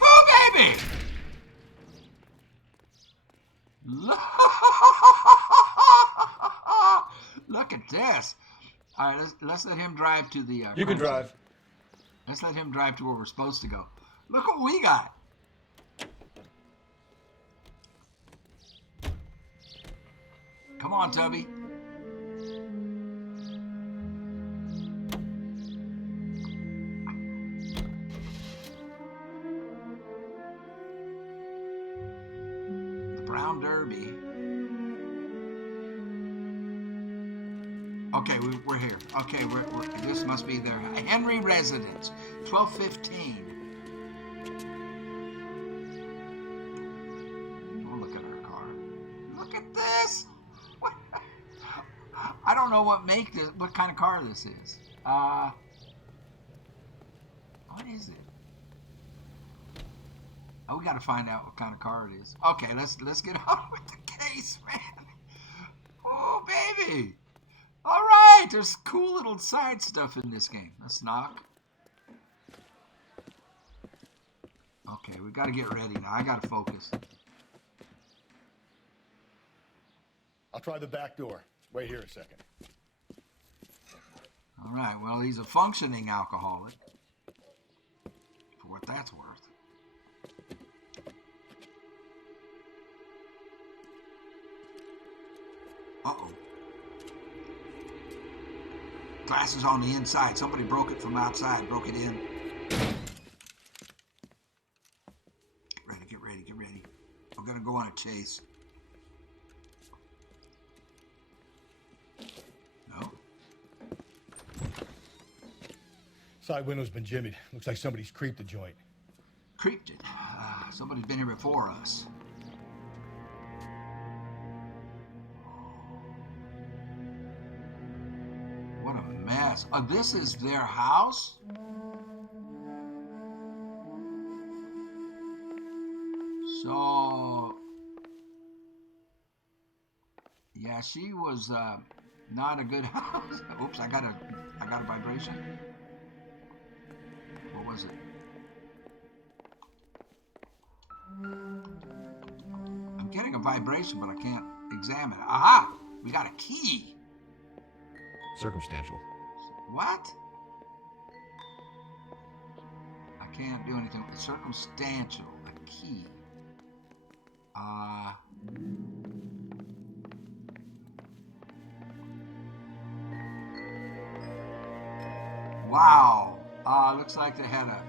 Oh, baby! Look at this. All right, let's let him drive to the... you can drive. Let's let him drive to where we're supposed to go. Look what we got. Come on, Tubby. The Brown Derby. Okay, we're here. Okay, this must be their Henry residence, 1215. Oh, look at our car. Look at this. What? I don't know what kind of car this is. What is it? Oh, we got to find out what kind of car it is. Okay, let's get on with the case, man. Oh, baby. All right, there's cool little side stuff in this game. Let's knock. Okay, we got to get ready now. I got to focus. I'll try the back door. Wait here a second. All right, well, he's a functioning alcoholic. For what that's worth. Uh-oh. Glass is on the inside. Somebody broke it from outside, broke it in. Get ready. We're going to go on a chase. No. Side window's been jimmied. Looks like somebody's creeped the joint. Creeped it? Somebody's been here before us. What a mess. Oh, this is their house? So, Yeah, she was not a good house. Oops, I got a vibration. What was it? I'm getting a vibration, but I can't examine it. Aha! We got a key. Circumstantial. What? I can't do anything with circumstantial. A key. Wow. Looks like they had a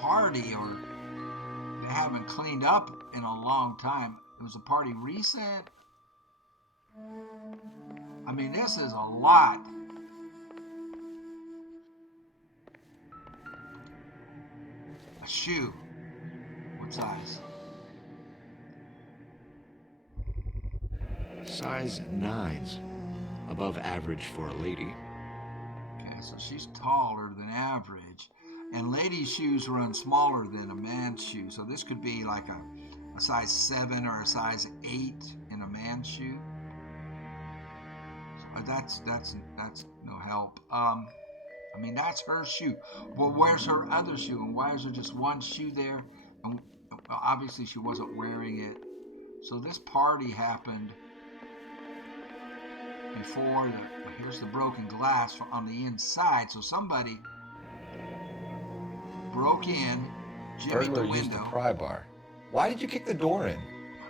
party, or they haven't cleaned up in a long time. It was a party recent. I mean, this is a lot. A shoe. What size? Size 9s. Above average for a lady. Okay, so she's taller than average. And ladies' shoes run smaller than a man's shoe. So this could be like a size 7 or a size 8 in a man's shoe. So that's no help. I mean, that's her shoe. Well, where's her other shoe? And why is there just one shoe there? And obviously she wasn't wearing it. So this party happened before here's the broken glass on the inside. So somebody broke in, jimmied the Used the window. pry bar. Why did you kick the door in?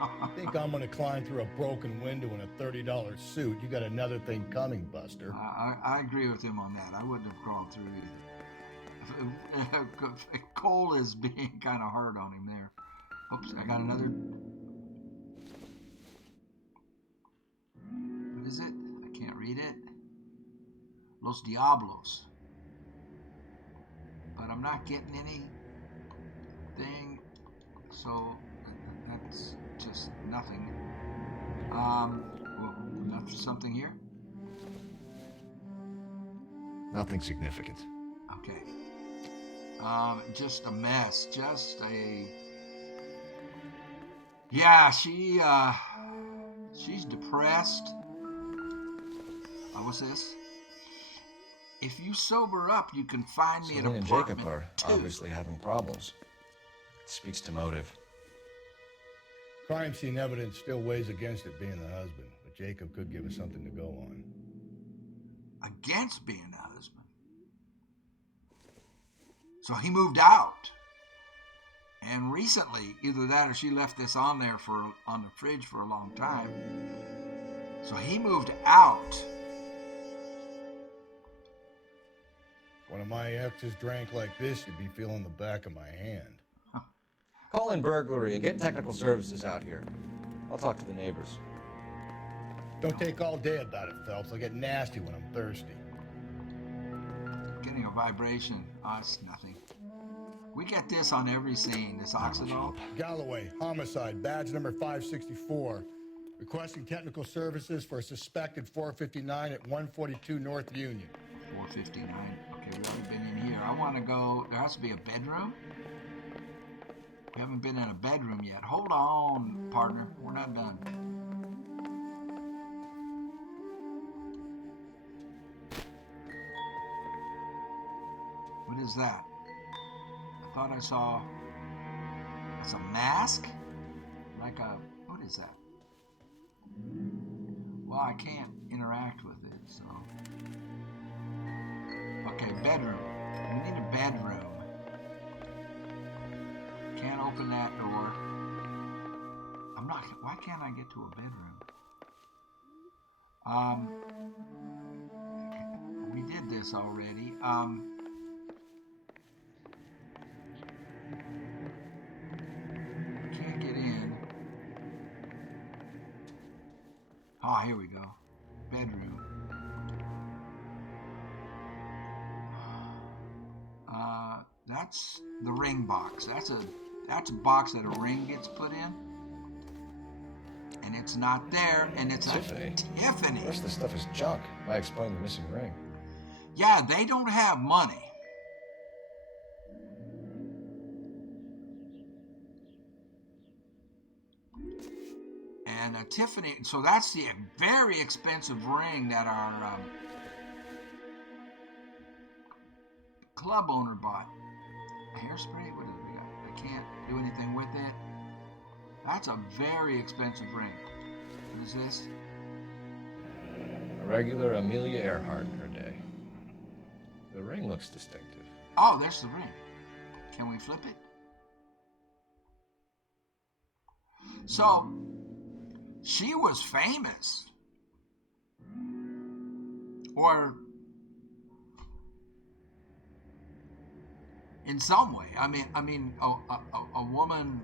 I think I'm gonna climb through a broken window in a $30 suit. You got another thing coming, Buster. I agree with him on that. I wouldn't have crawled through either. Cole is being kind of hard on him there. Oops, I got another. What is it? I can't read it. Los Diablos. But I'm not getting anything, so that's just nothing. Well, enough for something here? Nothing significant. Okay. Just a mess. Just a... Yeah, she's depressed. What's this? If you sober up, you can find me Celine an and apartment Jacob are obviously having problems. It speaks to motive. Crime scene evidence still weighs against it being the husband, but Jacob could give us something to go on. Against being a husband. So he moved out. And recently, either that or she left this on there on the fridge for a long time. So he moved out. One of my exes drank like this, you'd be feeling the back of my hand. Call in burglary and get technical services out here. I'll talk to the neighbors. Don't take all day about it, Phelps. I'll get nasty when I'm thirsty. Getting a vibration. It's nothing. We get this on every scene, this oxidol. Galloway, homicide, badge number 564. Requesting technical services for a suspected 459 at 142 North Union. 459. Okay, we've already been in here. I want to go. There has to be a bedroom. We haven't been in a bedroom yet. Hold on, partner. We're not done. What is that? I thought I saw... It's a mask? Like a... What is that? Well, I can't interact with it, so... Okay, bedroom. We need a bedroom. Can't open that door. I'm not... Why can't I get to a bedroom? We did this already. Can't get in. Ah, here we go. Bedroom. That's the ring box. That's a box that a ring gets put in. And it's not there, and it's Tiffany. a Tiffany. The rest of the stuff is junk. Might explain the missing ring. Yeah, they don't have money. and a Tiffany. So that's the very expensive ring that our club owner bought. Hairspray? What is it we got? I can't do anything with it. That's a very expensive ring. What is this? A regular Amelia Earhart in her day. The ring looks distinctive. Oh, there's the ring. Can we flip it? So, she was famous. Or in some way. I mean, a woman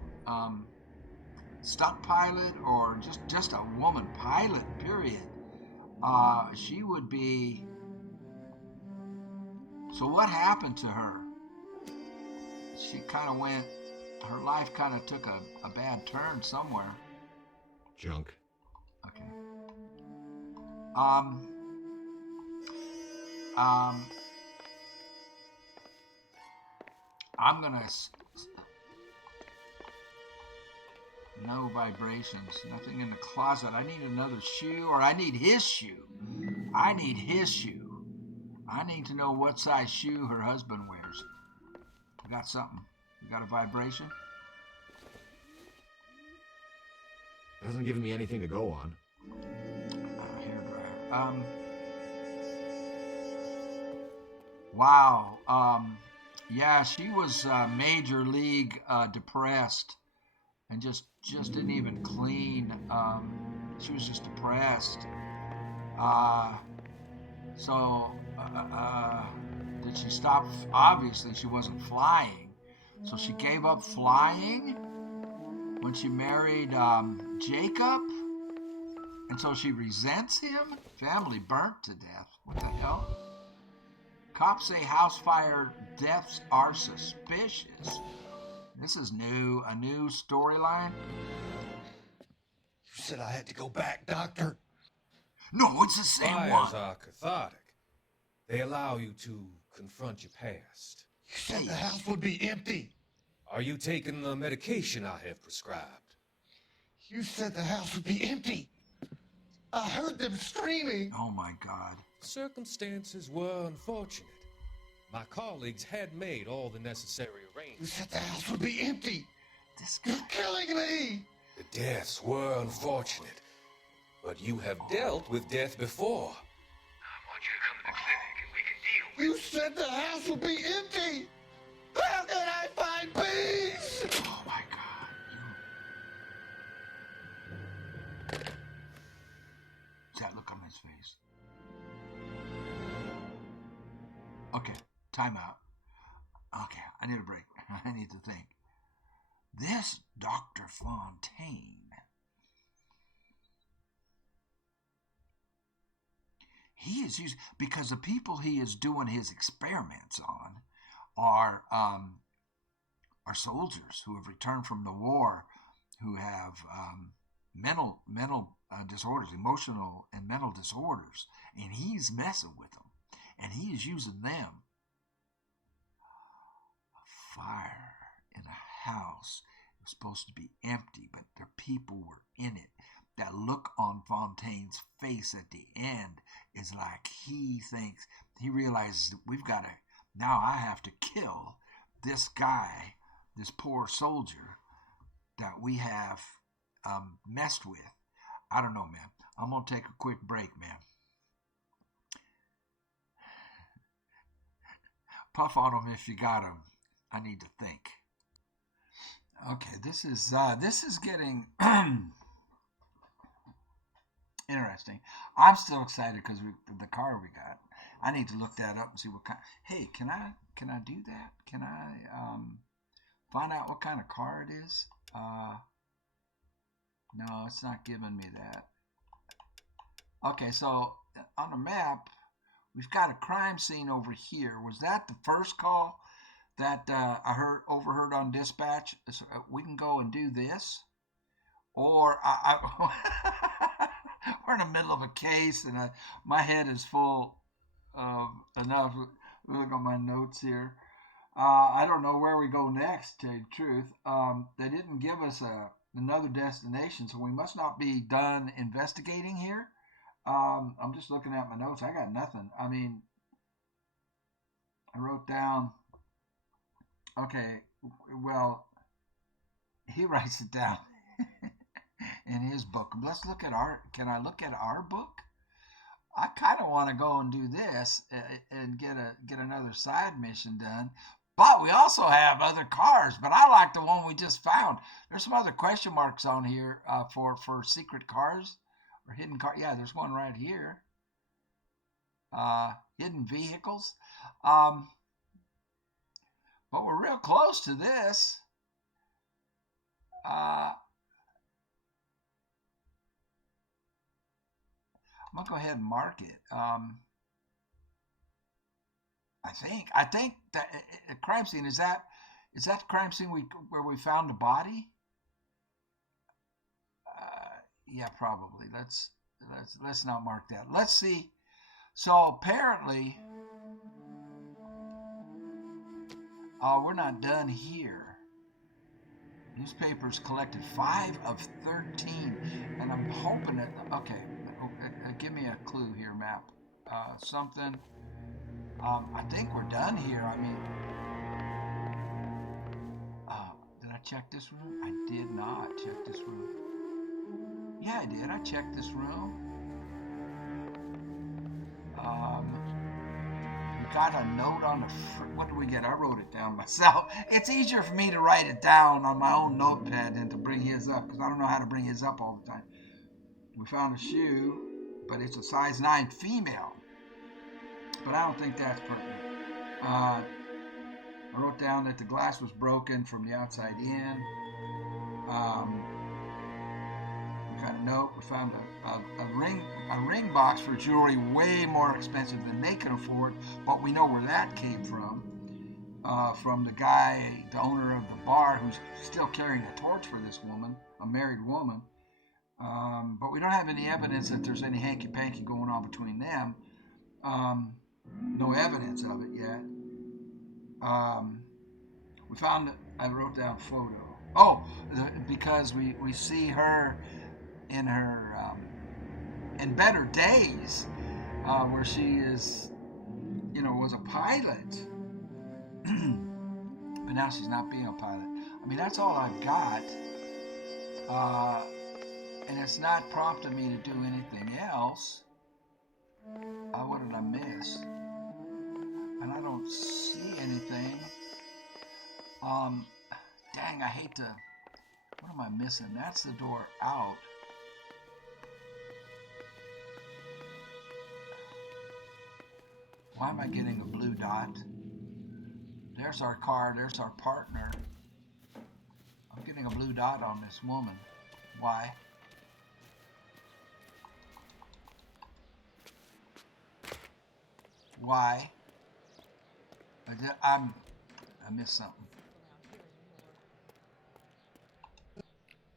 stunt pilot, or just a woman pilot, period. She would be. So what happened to her? She kind of went. Her life kind of took a bad turn somewhere. Junk. Okay. I'm gonna. No vibrations. Nothing in the closet. I need another shoe, or I need his shoe. I need his shoe. I need to know what size shoe her husband wears. We got something. We got a vibration. Hasn't given me anything to go on. Hairdryer. Wow. Yeah, she was major league depressed, and just didn't even clean. She was just depressed. So did she stop? Obviously, she wasn't flying. So she gave up flying when she married Jacob. And so she resents him? Family burnt to death. What the hell? Cops say house fire deaths are suspicious. This is new. A new storyline? You said I had to go back, Doctor. No, it's the same Fires one. are cathartic. They allow you to confront your past. You said the house would be empty. Are you taking the medication I have prescribed? You said the house would be empty. I heard them screaming. Oh my God. Circumstances were unfortunate. My colleagues had made all the necessary You arrangements. said the house would be empty. This guy. You're killing me. The deaths were unfortunate, but you have dealt with death before. I want you to come to the clinic and we can deal with You said the house would be empty. How can I find peace? Oh my God. That look on his face. Okay, time out. Okay, I need a break. I need to think. This Dr. Fontaine, he is used because the people he is doing his experiments on are soldiers who have returned from the war, who have mental disorders, emotional and mental disorders, and he's messing with them, and he is using them. A fire in a house. It was supposed to be empty, but their people were in it. That look on Fontaine's face at the end is like he thinks, he realizes that we've got to, now I have to kill this guy, this poor soldier that we have messed with. I don't know, man. I'm going to take a quick break, man. Puff on them if you got them. I need to think. Okay, this is getting interesting. I'm still excited because the car we got. I need to look that up and see what kind. Hey, can I do that? Can I find out what kind of car it is? No, it's not giving me that. Okay, so on the map, we've got a crime scene over here. Was that the first call that I overheard on dispatch? So we can go and do this, or we're in the middle of a case, and my head is full of enough. Look at my notes here. I don't know where we go next, to tell you the truth. They didn't give us another destination, so we must not be done investigating here. I'm just looking at my notes. I got nothing. I mean, I wrote down, okay, well, he writes it down in his book. Let's look at can I look at our book? I kind of want to go and do this and get another side mission done. But we also have other cars. But I like the one we just found. There's some other question marks on here for secret cars or hidden car. Yeah, there's one right here. Hidden vehicles. But we're real close to this. I'm gonna go ahead and mark it. I think that a crime scene is that the crime scene where we found the body? Yeah, probably. Let's not mark that. Let's see. So apparently, we're not done here. Newspapers collected 5 of 13, and I'm hoping that. Okay, give me a clue here, map. Something. I think we're done here. I mean, did I check this room? I did not check this room. Yeah, I did. I checked this room. We got a note on the what did we get? I wrote it down myself. It's easier for me to write it down on my own notepad than to bring his up, because I don't know how to bring his up all the time. We found a shoe, but it's a size 9 female. But I don't think that's pertinent. I wrote down that the glass was broken from the outside in. We found a note. We found a ring box for jewelry way more expensive than they can afford, but we know where that came from. From the guy, the owner of the bar, who's still carrying a torch for this woman, a married woman. But we don't have any evidence that there's any hanky-panky going on between them. No evidence of it yet. We found, I wrote down photo. Oh, because we see her in her, in better days, where she is, was a pilot. But now she's not being a pilot. I mean, that's all I've got. And it's not prompting me to do anything else. What did I miss? And I don't see anything. Dang, I hate to. What am I missing? That's the door out. Why am I getting a blue dot? There's our car. There's our partner. I'm getting a blue dot on this woman. Why? Why? I missed something.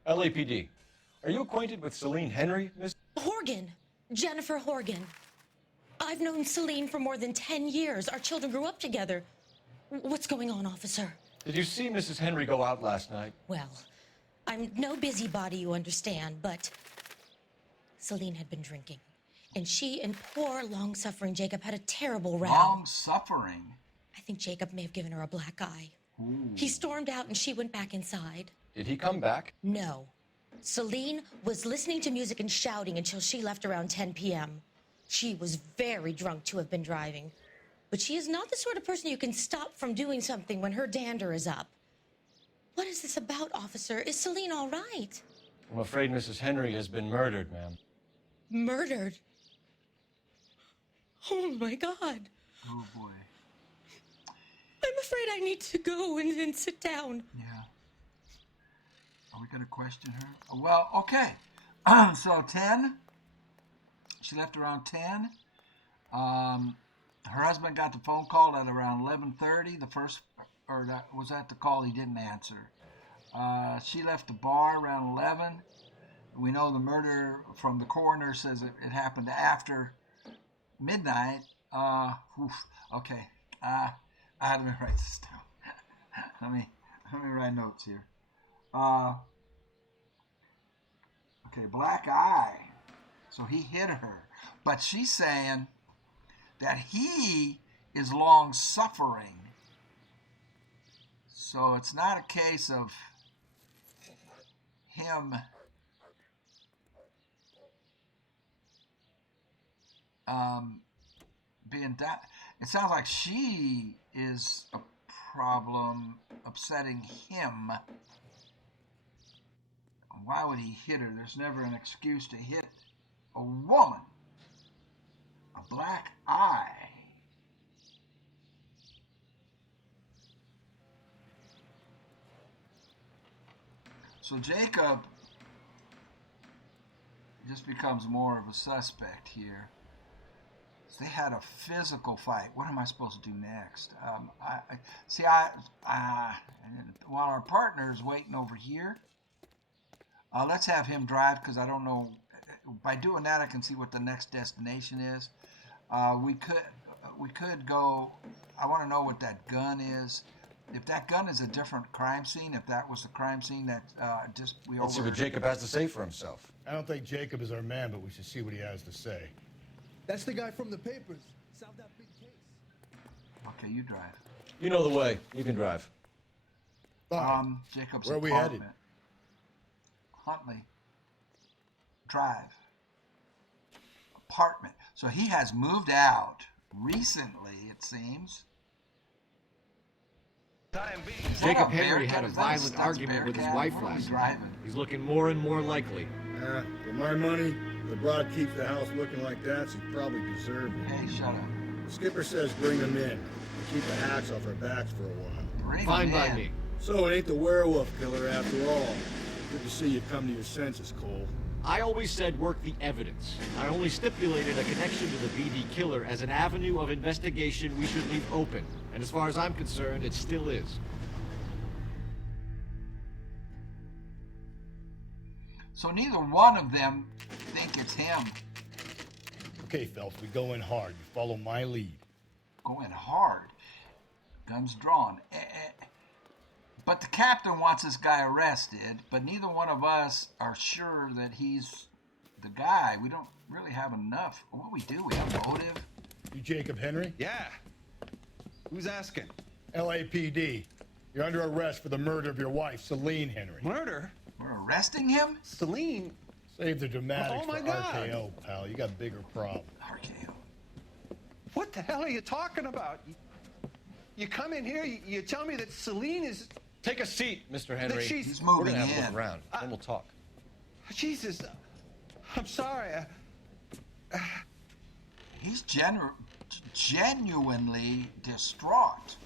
LAPD. Are you acquainted with Celine Henry, Miss? Horgan. Jennifer Horgan. I've known Celine for more than 10 years. Our children grew up together. What's going on, officer? Did you see Mrs. Henry go out last night? Well, I'm no busybody, you understand, but Celine had been drinking. And she and poor, long-suffering Jacob had a terrible row. Long-suffering? I think Jacob may have given her a black eye. Ooh. He stormed out and she went back inside. Did he come back? No. Celine was listening to music and shouting until she left around 10 p.m. She was very drunk to have been driving. But she is not the sort of person you can stop from doing something when her dander is up. What is this about, officer? Is Celine all right? I'm afraid Mrs. Henry has been murdered, ma'am. Murdered? Oh, my God. Oh, boy. I'm afraid I need to go and sit down. Yeah. Are we going to question her? Well, okay. So 10. She left around 10. Her husband got the phone call at around 11:30. The first, or that was that the call he didn't answer. She left the bar around 11. We know the murder from the coroner says it happened after midnight. Okay. Let me write this down. let me write notes here. Okay, black eye. So he hit her. But she's saying that he is long suffering. So it's not a case of him being down. It sounds like she is a problem upsetting him. Why would he hit her? There's never an excuse to hit a woman. A black eye. So Jacob just becomes more of a suspect here. They had a physical fight. What am I supposed to do next? While our partner is waiting over here, let's have him drive because I don't know. By doing that, I can see what the next destination is. We could go. I want to know what that gun is. If that gun is a different crime scene, if that was the crime scene that Let's see what Jacob has to say for himself. I don't think Jacob is our man, but we should see what he has to say. That's the guy from the papers. Solved that big case. Okay, you drive. You know the way. You can drive. Jacob's Where are we apartment. headed? Huntley. Drive. Apartment. So he has moved out recently, it seems. Jacob Henry had a violent argument with his wife last night. He's looking more and more likely. For my money, the broad keeps the house looking like that, she's probably deserved it. Hey, shut up. The skipper says bring them in. Keep the hacks off our backs for a while. Fine by me. So it ain't the werewolf killer after all. Good to see you come to your senses, Cole. I always said work the evidence. I only stipulated a connection to the BD killer as an avenue of investigation we should leave open. And as far as I'm concerned, it still is. So neither one of them think it's him. Okay, Phelps, we go in hard. You follow my lead. Go in hard. Guns drawn. But the captain wants this guy arrested, but neither one of us are sure that he's the guy. We don't really have enough. What we do, we have motive. You Jacob Henry? Yeah. Who's asking? LAPD. You're under arrest for the murder of your wife, Celine Henry. Murder? We're arresting him? Celine? Save the dramatics Oh, my for God. RKO, pal. You got bigger problems. RKO. What the hell are you talking about? You come in here, you tell me that Celine is... Take a seat, Mr. Henry. He's We're moving gonna have a in. look around, then we'll talk. Jesus, I'm sorry. He's genuinely distraught.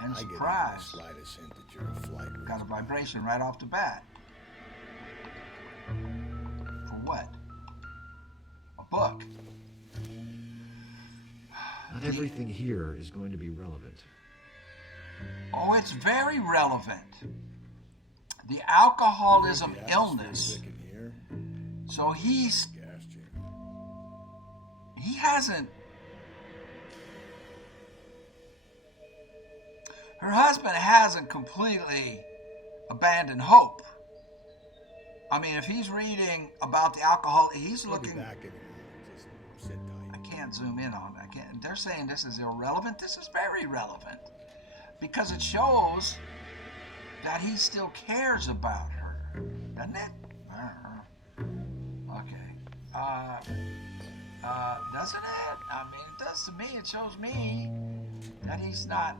And surprised. Slightest hint that you're a flight risk. Got a vibration right off the bat. For what? A book. Not everything here is going to be relevant. Oh, it's very relevant. The alcoholism illness. So he hasn't. Her husband hasn't completely abandoned hope. I mean, if he's reading about the alcohol, he's looking. I can't zoom in on it. I can't. They're saying this is irrelevant. This is very relevant because it shows that he still cares about her, doesn't it? Okay. Doesn't it? I mean, it does to me. It shows me that he's not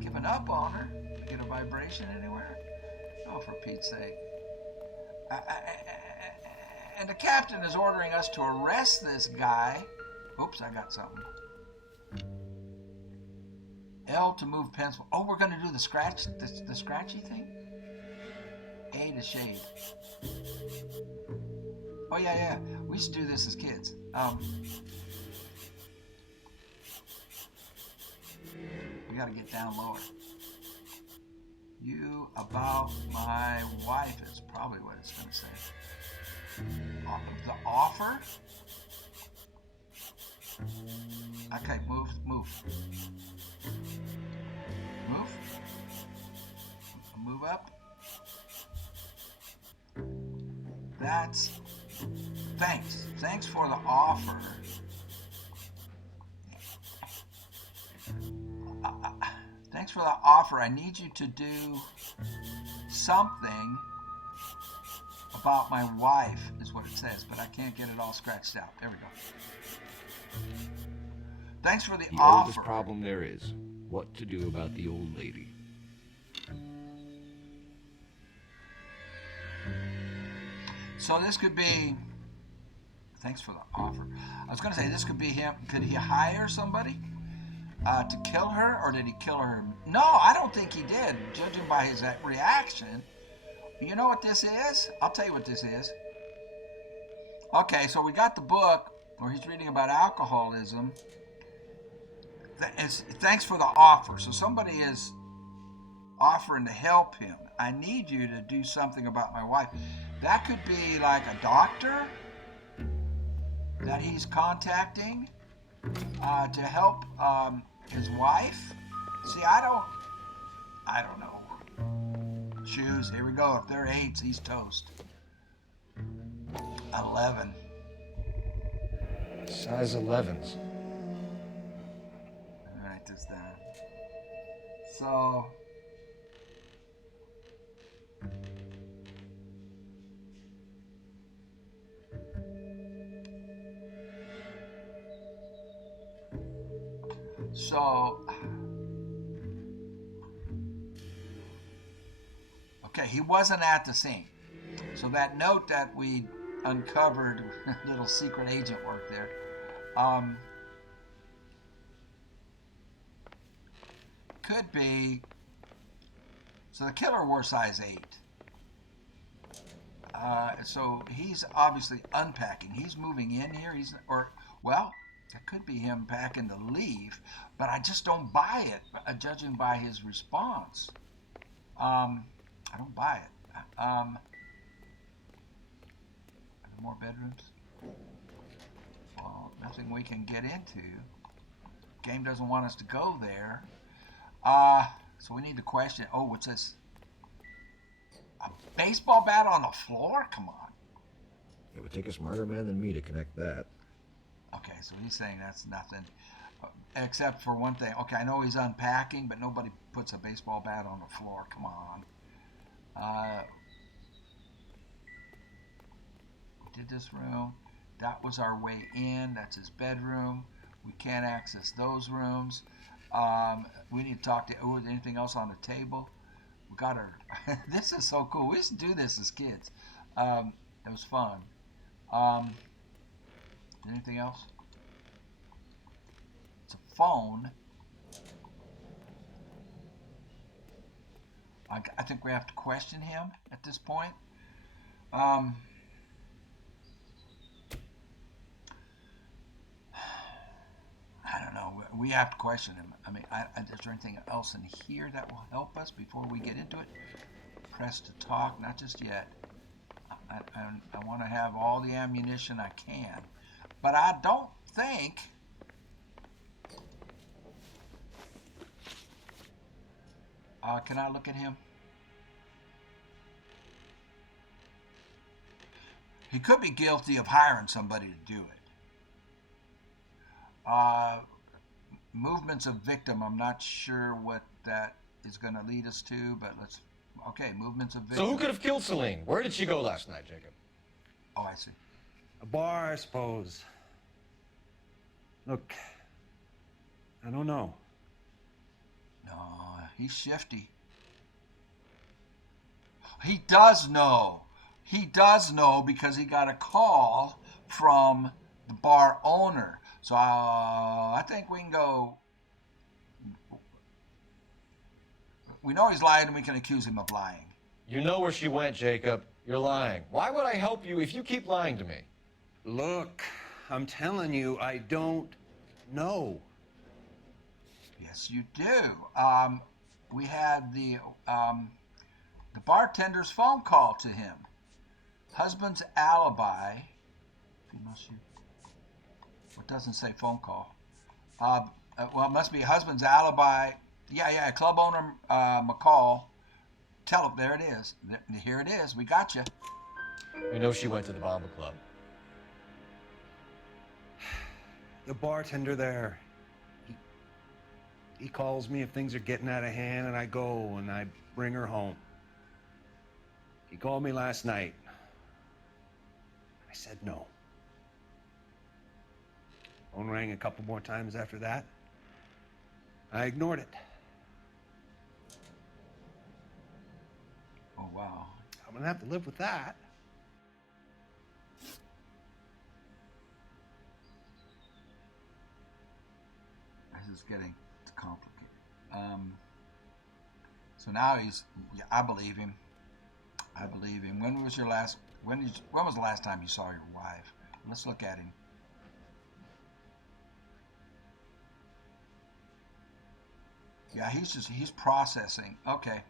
giving up on her. Get a vibration anywhere? Oh, for Pete's sake. And the captain is ordering us to arrest this guy. Oops, I got something. L to move pencil. Oh, we're going to do the scratchy thing? A to shade. Oh, yeah. We used to do this as kids. We got to get down lower. You about my wife is probably what it's going to say. The offer? Okay, move. Move. move up. That's... Thanks. Thanks for the offer. Thanks for the offer. I need you to do something about my wife, is what it says, but I can't get it all scratched out. There we go. Thanks for the offer. Oldest problem there is, what to do about the old lady. So this could be... Thanks for the offer. I was going to say, this could be him. Could he hire somebody to kill her, or did he kill her? No, I don't think he did, judging by his reaction. You know what this is? I'll tell you what this is. Okay, so we got the book where he's reading about alcoholism. Thanks for the offer. So somebody is offering to help him. I need you to do something about my wife. That could be like a doctor that he's contacting to help his wife. See, I don't know. Choose. Here we go. If they're 8s, he's toast. 11. Size 11s. Write this down. So... okay, he wasn't at the scene. So that note that we uncovered, little secret agent work there, could be, so the killer wore size 8. So he's obviously unpacking. He's moving in here. It could be him packing to leave, but I just don't buy it, judging by his response. I don't buy it. Are there more bedrooms? Well, nothing we can get into. Game doesn't want us to go there. So we need to question. Oh, what's this? A baseball bat on the floor? Come on. It would take a smarter man than me to connect that. Okay, so he's saying that's nothing, except for one thing. Okay, I know he's unpacking, but nobody puts a baseball bat on the floor. Come on. We did this room. That was our way in. That's his bedroom. We can't access those rooms. We need to talk to... Oh, anything else on the table? We got her... This is so cool. We used to do this as kids. It was fun. Anything else? It's a phone. I think we have to question him at this point. I don't know. We have to question him. I mean, is there anything else in here that will help us before we get into it? Press to talk. Not just yet. I want to have all the ammunition I can. But I don't think... can I look at him? He could be guilty of hiring somebody to do it. Movements of victim, I'm not sure what that is going to lead us to, but let's... Okay, movements of victim. So who could have killed Celine? Where did she go last night, Jacob? Oh, I see. A bar, I suppose. Look, I don't know. No, he's shifty. He does know. He does know because he got a call from the bar owner. So I think we can go... We know he's lying and we can accuse him of lying. You know where she went, Jacob. You're lying. Why would I help you if you keep lying to me? Look, I'm telling you, I don't know. Yes, you do. We had the bartender's phone call to him. Husband's alibi. Female shoot. What doesn't say phone call? Well, it must be husband's alibi. Yeah, club owner McCall Tell him, there it is. Here it is. We got you. We know she went to the Bamba Club. The bartender there, he calls me if things are getting out of hand, and I go and I bring her home. He called me last night. I said no. Phone rang a couple more times after that. I ignored it. Oh, wow. I'm gonna have to live with that. This is getting complicated. So now I believe him. I believe him. When was the last time you saw your wife? Let's look at him. Yeah, he's processing. Okay.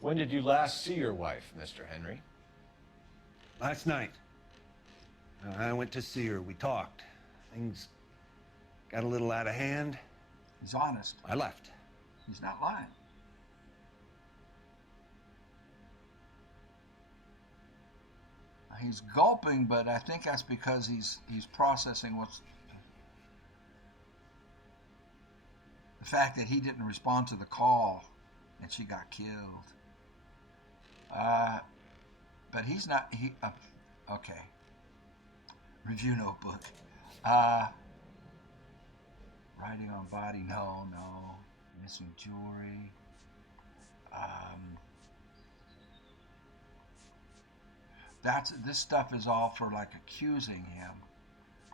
When did you last see your wife, Mr. Henry? Last night. I went to see her. We talked. Things got a little out of hand. He's honest. I left. He's not lying. He's gulping, but I think that's because he's processing what's the fact that he didn't respond to the call and she got killed. But he's not. Okay. Review notebook. Writing on body. No. Missing jewelry. This stuff is all for like accusing him.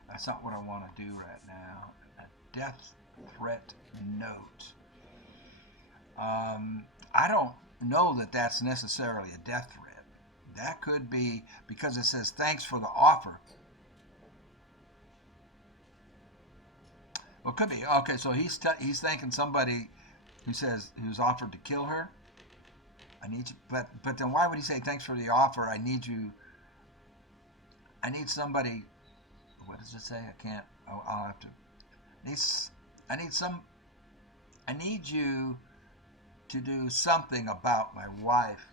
That's not what I want to do right now. A death threat note. I don't know that that's necessarily a death threat. That could be because it says thanks for the offer. Well, it could be. Okay, so he's thanking somebody who's offered to kill her. I need you, but then why would he say thanks for the offer? I need somebody. What does it say? I can't. I'll have to. I need you to do something about my wife.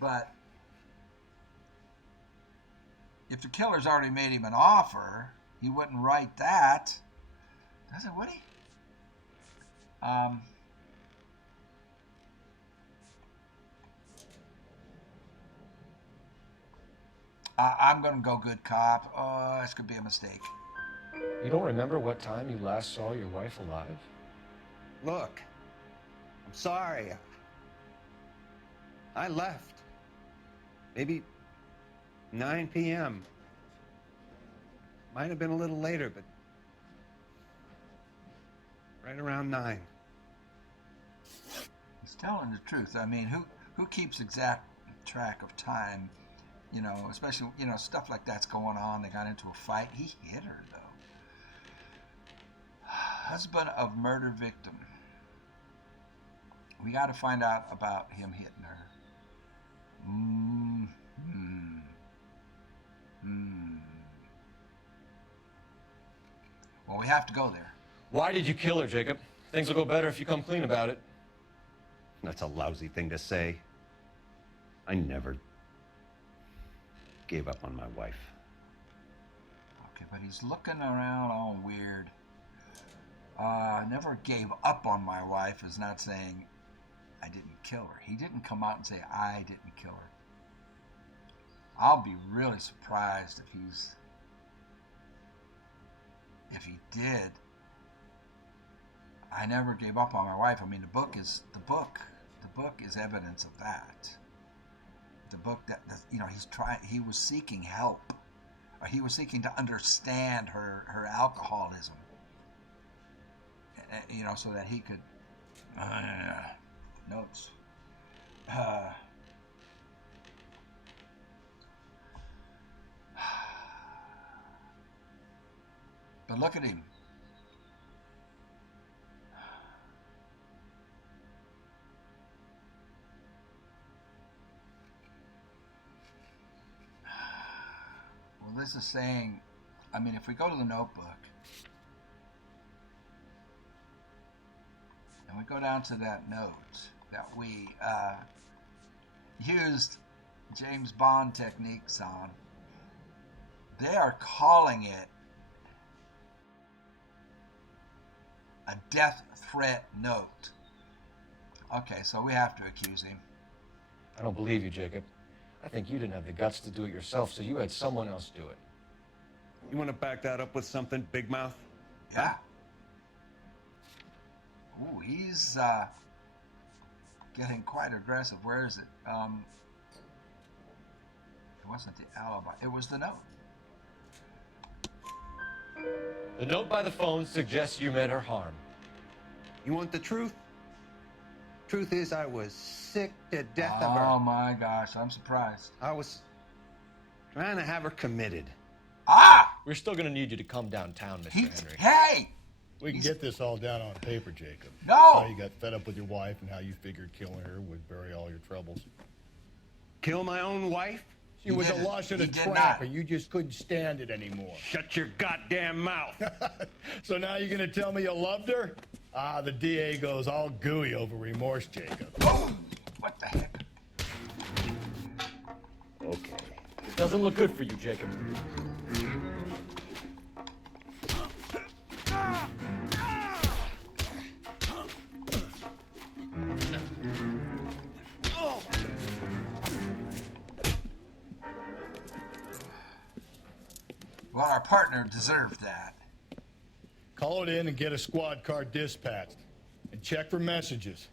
But if the killer's already made him an offer, he wouldn't write that. Does it? Would he? I'm going to go good cop. Oh, this could be a mistake. You don't remember what time you last saw your wife alive? Look, I'm sorry. I left. Maybe 9 p.m. Might have been a little later, but right around 9. He's telling the truth. I mean, who keeps exact track of time? You know, especially, stuff like that's going on. They got into a fight. He hit her, though. Husband of murder victim. We got to find out about him hitting her. Well, we have to go there. Why did you kill her, Jacob? Things will go better if you come clean about it. That's a lousy thing to say. I never gave up on my wife. Okay, but he's looking around all weird. Never gave up on my wife is not saying I didn't kill her. He didn't come out and say I didn't kill her. I'll be really surprised if he did. I never gave up on my wife. I mean, the book is evidence of that. The book that he was seeking help, or he was seeking to understand her alcoholism, so that he could notes. But look at him. Well, this is saying, I mean, if we go to the notebook and we go down to that note that we used James Bond techniques on. They are calling it a death threat note. Okay, so we have to accuse him. I don't believe you, Jacob. I think you didn't have the guts to do it yourself, so you had someone else do it. You want to back that up with something, Big Mouth? Yeah. Ooh, he's getting quite aggressive. Where is it? It wasn't the alibi. It was the note. The note by the phone suggests you meant her harm. You want the truth? Truth is, I was sick to death of her. Oh my gosh, I'm surprised. I was trying to have her committed. Ah! We're still going to need you to come downtown, Mr. Henry. Hey! We can get this all down on paper, Jacob. No! How you got fed up with your wife and how you figured killing her would bury all your troubles. Kill my own wife? She was a lush and a trap, and you just couldn't stand it anymore. Shut your goddamn mouth. So now you're going to tell me you loved her? Ah, the DA goes all gooey over remorse, Jacob. What the heck? Okay. It doesn't look good for you, Jacob. Well, our partner deserved that. Call it in and get a squad car dispatched. And check for messages.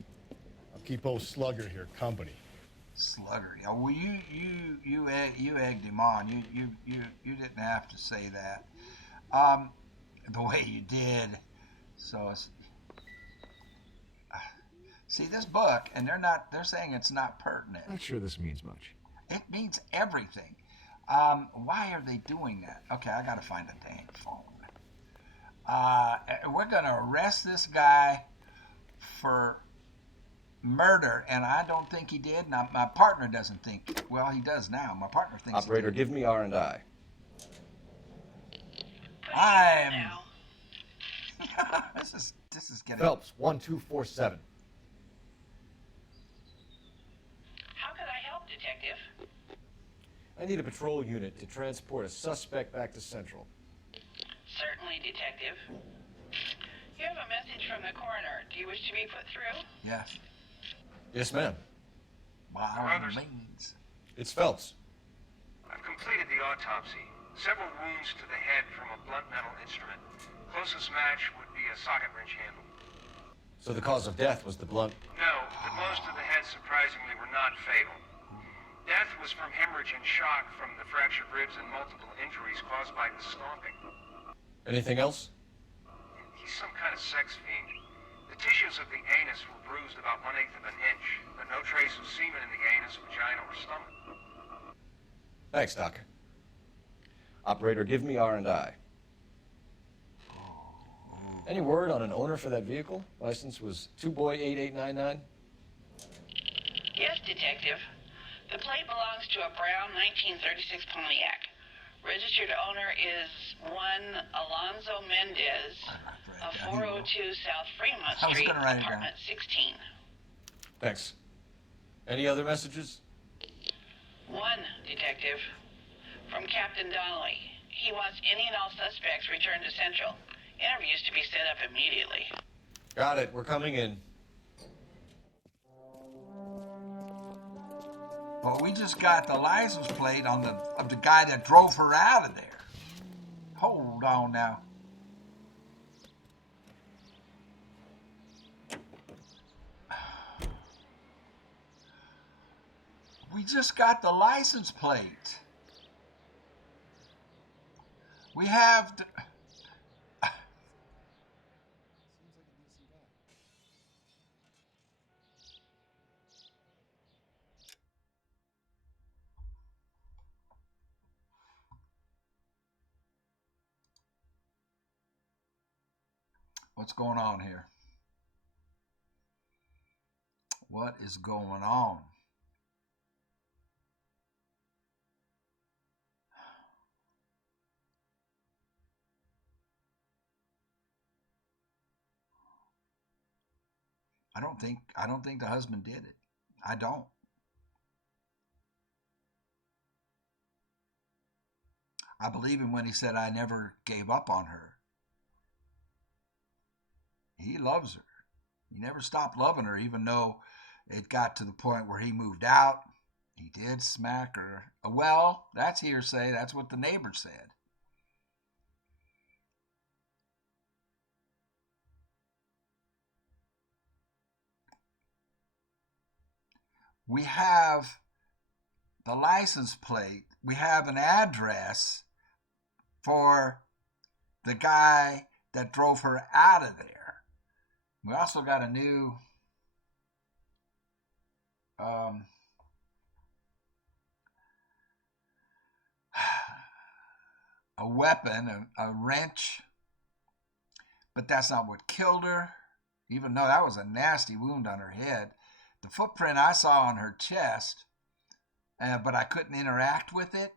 I'll keep old Slugger here company. Slugger. Yeah, well, you egged him on. You didn't have to say that. The way you did. So it's, see this book, and they're saying it's not pertinent. Not sure this means much. It means everything. Why are they doing that? Okay, I gotta find a dang phone. We're gonna arrest this guy for murder, and I don't think he did. Now, my partner doesn't think. Well, he does now. My partner thinks. Operator, give me R&I. I'm. This is getting. Phelps 1247. How can I help, Detective? I need a patrol unit to transport a suspect back to Central. Certainly, Detective. You have a message from the coroner. Do you wish to be put through? Yes. Yes, ma'am. By all means. It's Phelps. I've completed the autopsy. Several wounds to the head from a blunt metal instrument. Closest match would be a socket wrench handle. So the cause of death was the blunt. No, the blows to the head surprisingly were not fatal. Death was from hemorrhage and shock from the fractured ribs and multiple injuries caused by the stomping. Anything else? He's some kind of sex fiend. The tissues of the anus were bruised about 1/8 of an inch, but no trace of semen in the anus, vagina, or stomach. Thanks, Doc. Operator, give me R&I. Any word on an owner for that vehicle? License was 2boy8899. Yes, Detective. The plate belongs to a brown 1936 Pontiac. Registered owner is one Alonzo Mendez of 402 South Fremont Street, apartment 16. Thanks. Any other messages? One, Detective. From Captain Donnelly. He wants any and all suspects returned to Central. Interviews to be set up immediately. Got it. We're coming in. Well, we just got the license plate on of the guy that drove her out of there. Hold on now. We just got the license plate. We have the... What's going on here? What is going on? I don't think the husband did it. I don't. I believe him when he said, I never gave up on her. He loves her. He never stopped loving her, even though it got to the point where he moved out. He did smack her. Well, that's hearsay. That's what the neighbor said. We have the license plate. We have an address for the guy that drove her out of there. We also got a new a weapon, a wrench, but that's not what killed her, even though that was a nasty wound on her head. The footprint I saw on her chest, but I couldn't interact with it.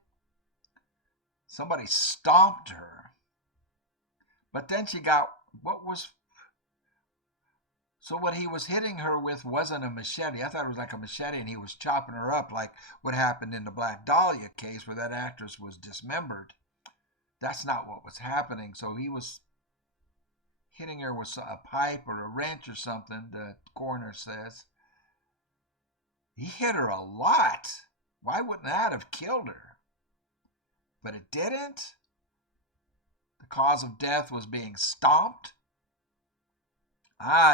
Somebody stomped her. But then she got so what he was hitting her with wasn't a machete. I thought it was like a machete, and he was chopping her up like what happened in the Black Dahlia case where that actress was dismembered. That's not what was happening. So he was hitting her with a pipe or a wrench or something, the coroner says. He hit her a lot. Why wouldn't that have killed her? But it didn't. The cause of death was being stomped. And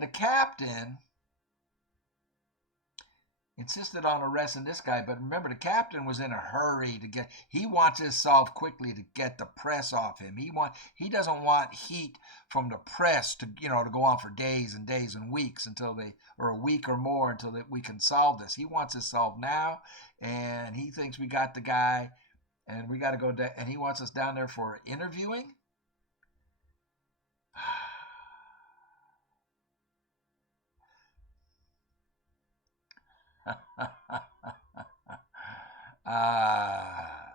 the captain insisted on arresting this guy, but remember, the captain was in a hurry he wants this solved quickly to get the press off him. He doesn't want heat from the press to go on for days and days and weeks or a week or more until we can solve this. He wants this solved now, and he thinks we got the guy, and we got to go and he wants us down there for interviewing.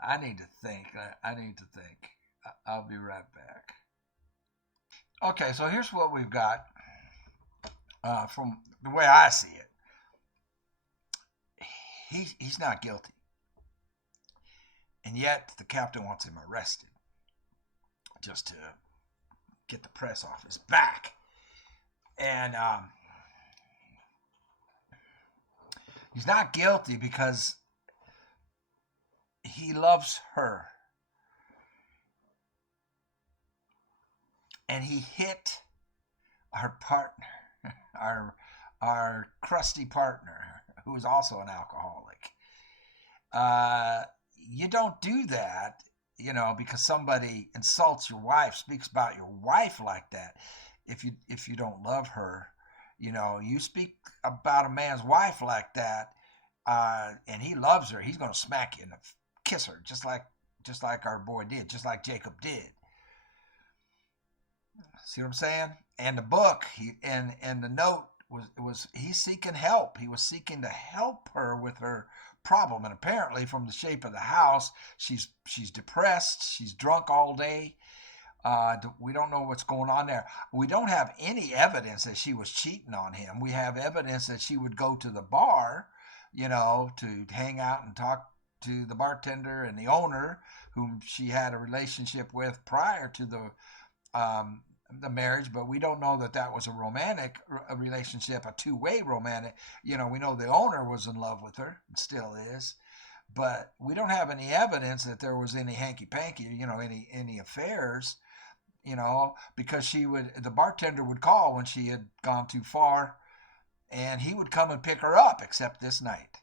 I need to think. I'll be right back. Okay, so here's what we've got from the way I see it. He's not guilty. And yet the captain wants him arrested just to get the press off his back. And he's not guilty because he loves her. And he hit our partner, our crusty partner, who is also an alcoholic. You don't do that, because somebody insults your wife, speaks about your wife like that. If you don't love her, you speak about a man's wife like that, and he loves her, he's going to smack you and kiss her, just like our boy did, just like Jacob did. See what I'm saying? And the book, and the note was he's seeking help. He was seeking to help her with her problem, and apparently from the shape of the house, she's depressed. She's drunk all day. We don't know what's going on there. We don't have any evidence that she was cheating on him. We have evidence that she would go to the bar, to hang out and talk to the bartender and the owner, whom she had a relationship with prior to the marriage, but we don't know that was a romantic relationship, a two-way romantic. We know the owner was in love with her, and still is, but we don't have any evidence that there was any hanky-panky, any affairs, because the bartender would call when she had gone too far, and he would come and pick her up, except this night.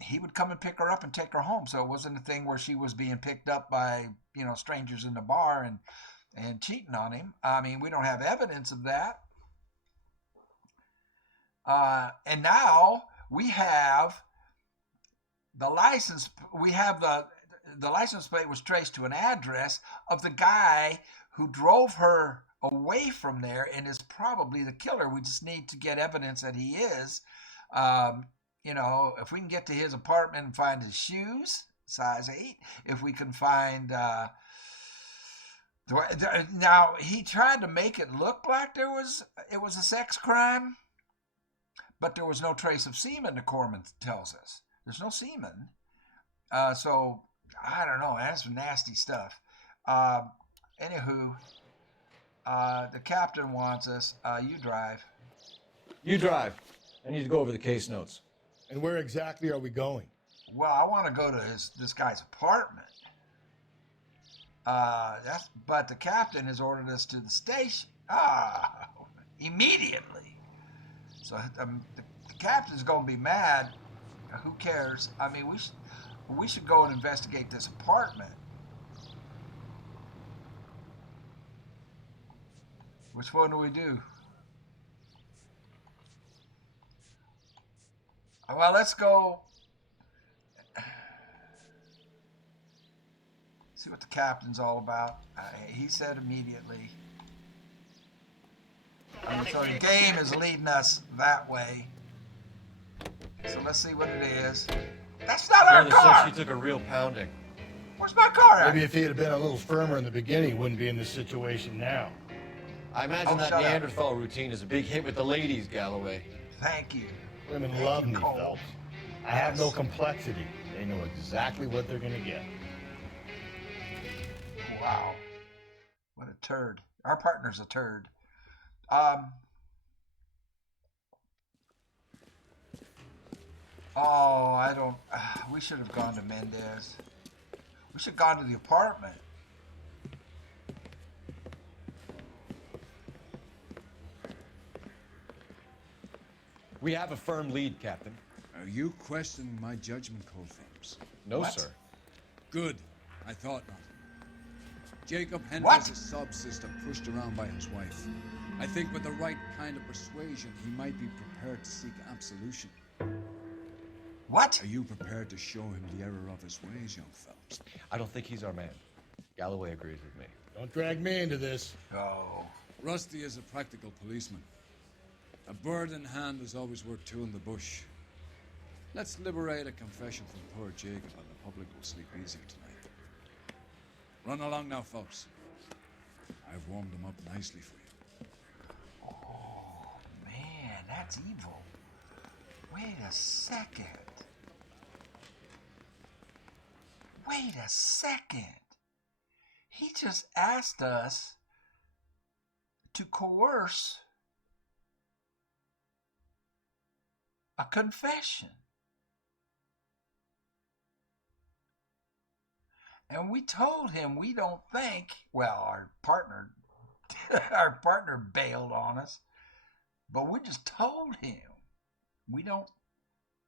He would come and pick her up and take her home, so it wasn't a thing where she was being picked up by, strangers in the bar and cheating on him. I mean, we don't have evidence of that. And now we have the license. We have the license plate was traced to an address of the guy who drove her away from there and is probably the killer. We just need to get evidence that he is. If we can get to his apartment and find his shoes, size 8, if we can find... Now, he tried to make it look like it was a sex crime, But there was no trace of semen, the corpsman tells us. There's no semen. So, I don't know. That's some nasty stuff. Anywho, the captain wants us. You drive. You drive. I need to go over the case notes. And where exactly are we going? Well, I want to go to this guy's apartment. But the captain has ordered us to the station. Immediately. So the captain's going to be mad. Who cares? I mean, we should go and investigate this apartment. Which one do we do? Well, let's go see what the captain's all about. He said immediately. So the game is leading us that way. So let's see what it is. That's not our car! She took a real pounding. Where's my car at? Maybe if he had been a little firmer in the beginning, he wouldn't be in this situation now. I imagine that Neanderthal routine is a big hit with the ladies, Galloway. Thank you. Women love me, Phelps. I have no complexity. They know exactly what they're going to get. Wow. What a turd. Our partner's a turd. We should have gone to Mendez. We should have gone to the apartment. We have a firm lead, Captain. Are you questioning my judgment call, Phelps? No, sir. Good. I thought not. Jacob Henry's sub-sister pushed around by his wife. I think with the right kind of persuasion, he might be prepared to seek absolution. What? Are you prepared to show him the error of his ways, young Phelps? I don't think he's our man. Galloway agrees with me. Don't drag me into this. Oh. Rusty is a practical policeman. A bird in hand is always worth two in the bush. Let's liberate a confession from poor Jacob and the public will sleep easier tonight. Run along now, Phelps. I've warmed them up nicely for you. Oh, man, that's evil. Wait a second. Wait a second. He just asked us to coerce a confession. And we told him we don't think, well, our partner bailed on us, but we just told him we don't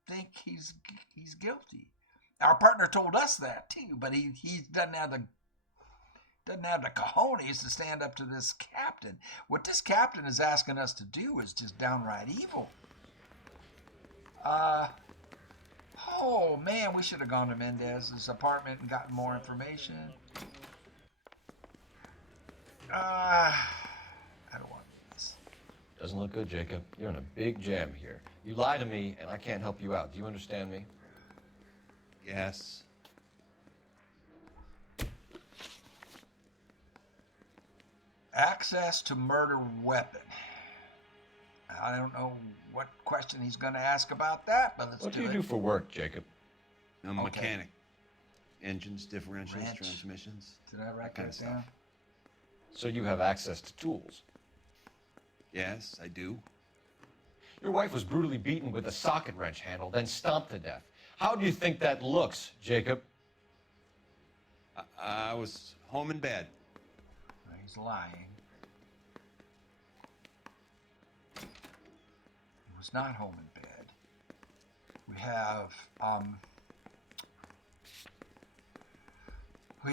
think he's guilty. Our partner told us that too, but he doesn't have the cojones to stand up to this captain. What this captain is asking us to do is just downright evil. Oh man, we should have gone to Mendez's apartment and gotten more information. I don't want this. Doesn't look good, Jacob. You're in a big jam here. You lie to me, and I can't help you out. Do you understand me? Yes. Access to murder weapon. I don't know what question he's going to ask about that, but let's do it. What do you do for work, Jacob? I'm a mechanic. Engines, differentials, transmissions. Did I write kind of that down? stuff. So you have access to tools? Yes, I do. Your wife was brutally beaten with a socket wrench handle, then stomped to death. How do you think that looks, Jacob? I was home in bed. He's lying. He was not home in bed. We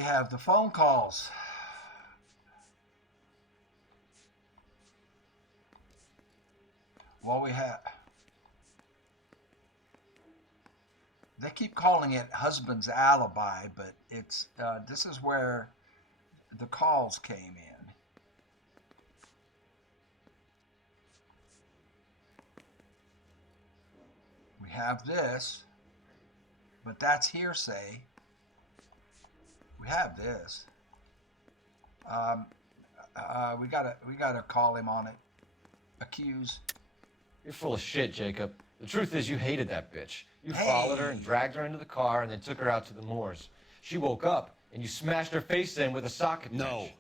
have the phone calls. Well, they keep calling it husband's alibi, but it's this is where the calls came in. We have this, but that's hearsay. We have this. We gotta call him on it. Accuse. You're full of shit, Jacob. The truth is you hated that bitch. You followed her and dragged her into the car and then took her out to the moors. She woke up and you smashed her face in with a socket wrench.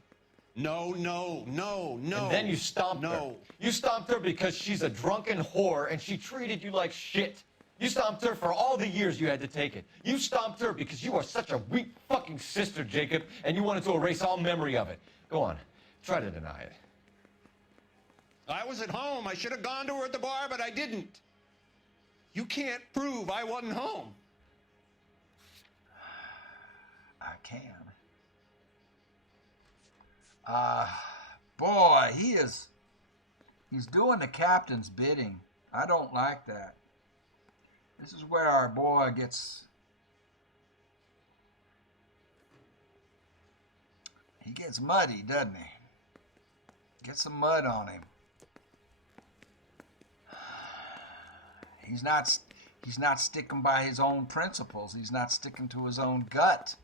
No. And then you stomped her. You stomped her because she's a drunken whore and she treated you like shit. You stomped her for all the years you had to take it. You stomped her because you are such a weak fucking sister, Jacob, and you wanted to erase all memory of it. Go on. Try to deny it. I was at home. I should have gone to her at the bar, but I didn't. You can't prove I wasn't home. I can. Boy, he's doing the captain's bidding. I don't like that. This is where our boy gets muddy, doesn't he? Get some mud on him. He's not sticking by his own principles. He's not sticking to his own gut.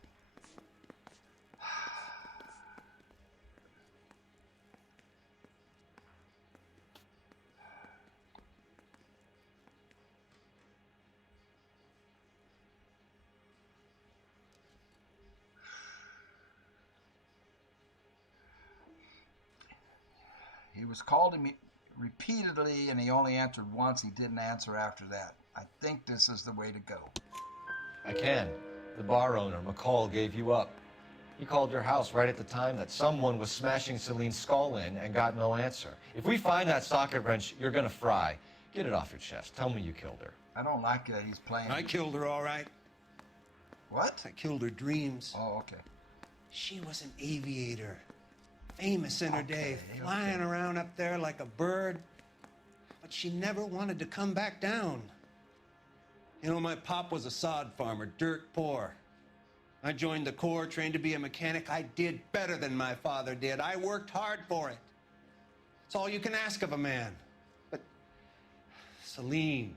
He was called repeatedly, and he only answered once. He didn't answer after that. I think this is the way to go. I can. The bar owner, McCall, gave you up. He called your house right at the time that someone was smashing Celine's skull in and got no answer. If we find that socket wrench, you're gonna fry. Get it off your chest. Tell me you killed her. I don't like that he's playing. I killed her, all right. What? I killed her dreams. Oh, okay. She was an aviator. Famous in her day, flying around up there like a bird. But she never wanted to come back down. You know, my pop was a sod farmer, dirt poor. I joined the Corps, trained to be a mechanic. I did better than my father did. I worked hard for it. It's all you can ask of a man. But Celine,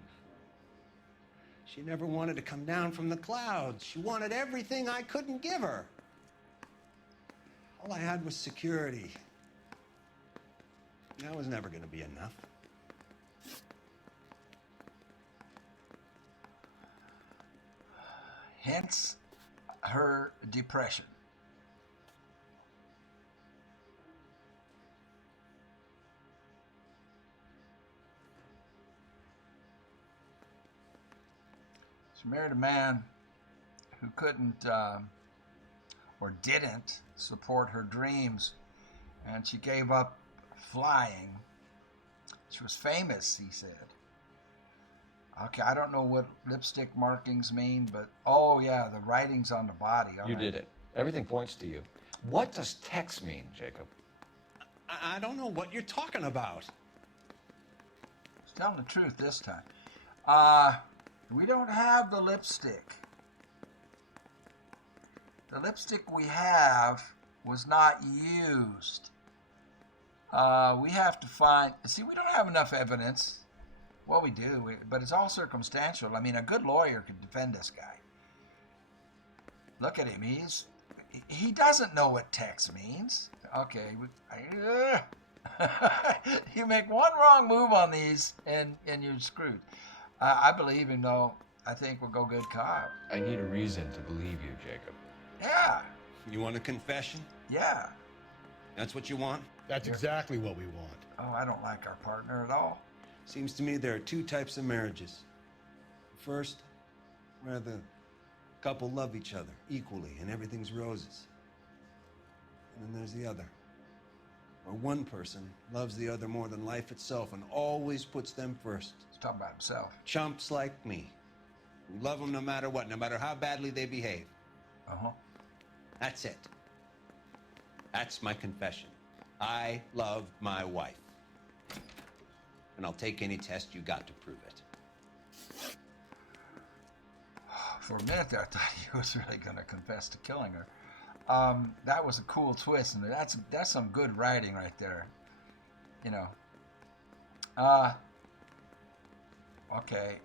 she never wanted to come down from the clouds. She wanted everything I couldn't give her. All I had was security. That was never going to be enough. Hence her depression. She married a man who couldn't or didn't support her dreams, and she gave up flying. She was famous, he said. Okay, I don't know what lipstick markings mean, but oh yeah, the writings on the body. You did it. Everything points to you. What does Tex mean, Jacob? I don't know what you're talking about. He's telling the truth this time. We don't have the lipstick. The lipstick we have was not used. We have to find... See, we don't have enough evidence. Well, we do, but it's all circumstantial. I mean, a good lawyer could defend this guy. Look at him. He doesn't know what Tex means. Okay. You make one wrong move on these, and you're screwed. I believe him, though. I think we'll go good cop. I need a reason to believe you, Jacob. Yeah. You want a confession? Yeah. That's what you want? That's exactly what we want. Oh, I don't like our partner at all. Seems to me there are two types of marriages. First, where the couple love each other equally and everything's roses. And then there's the other, where one person loves the other more than life itself and always puts them first. He's talking about himself. Chumps like me, who love them no matter what, no matter how badly they behave. Uh-huh. That's it. That's my confession. I love my wife. And I'll take any test you got to prove it. For a minute there, I thought he was really going to confess to killing her. That was a cool twist, and that's some good writing right there. You know. Okay.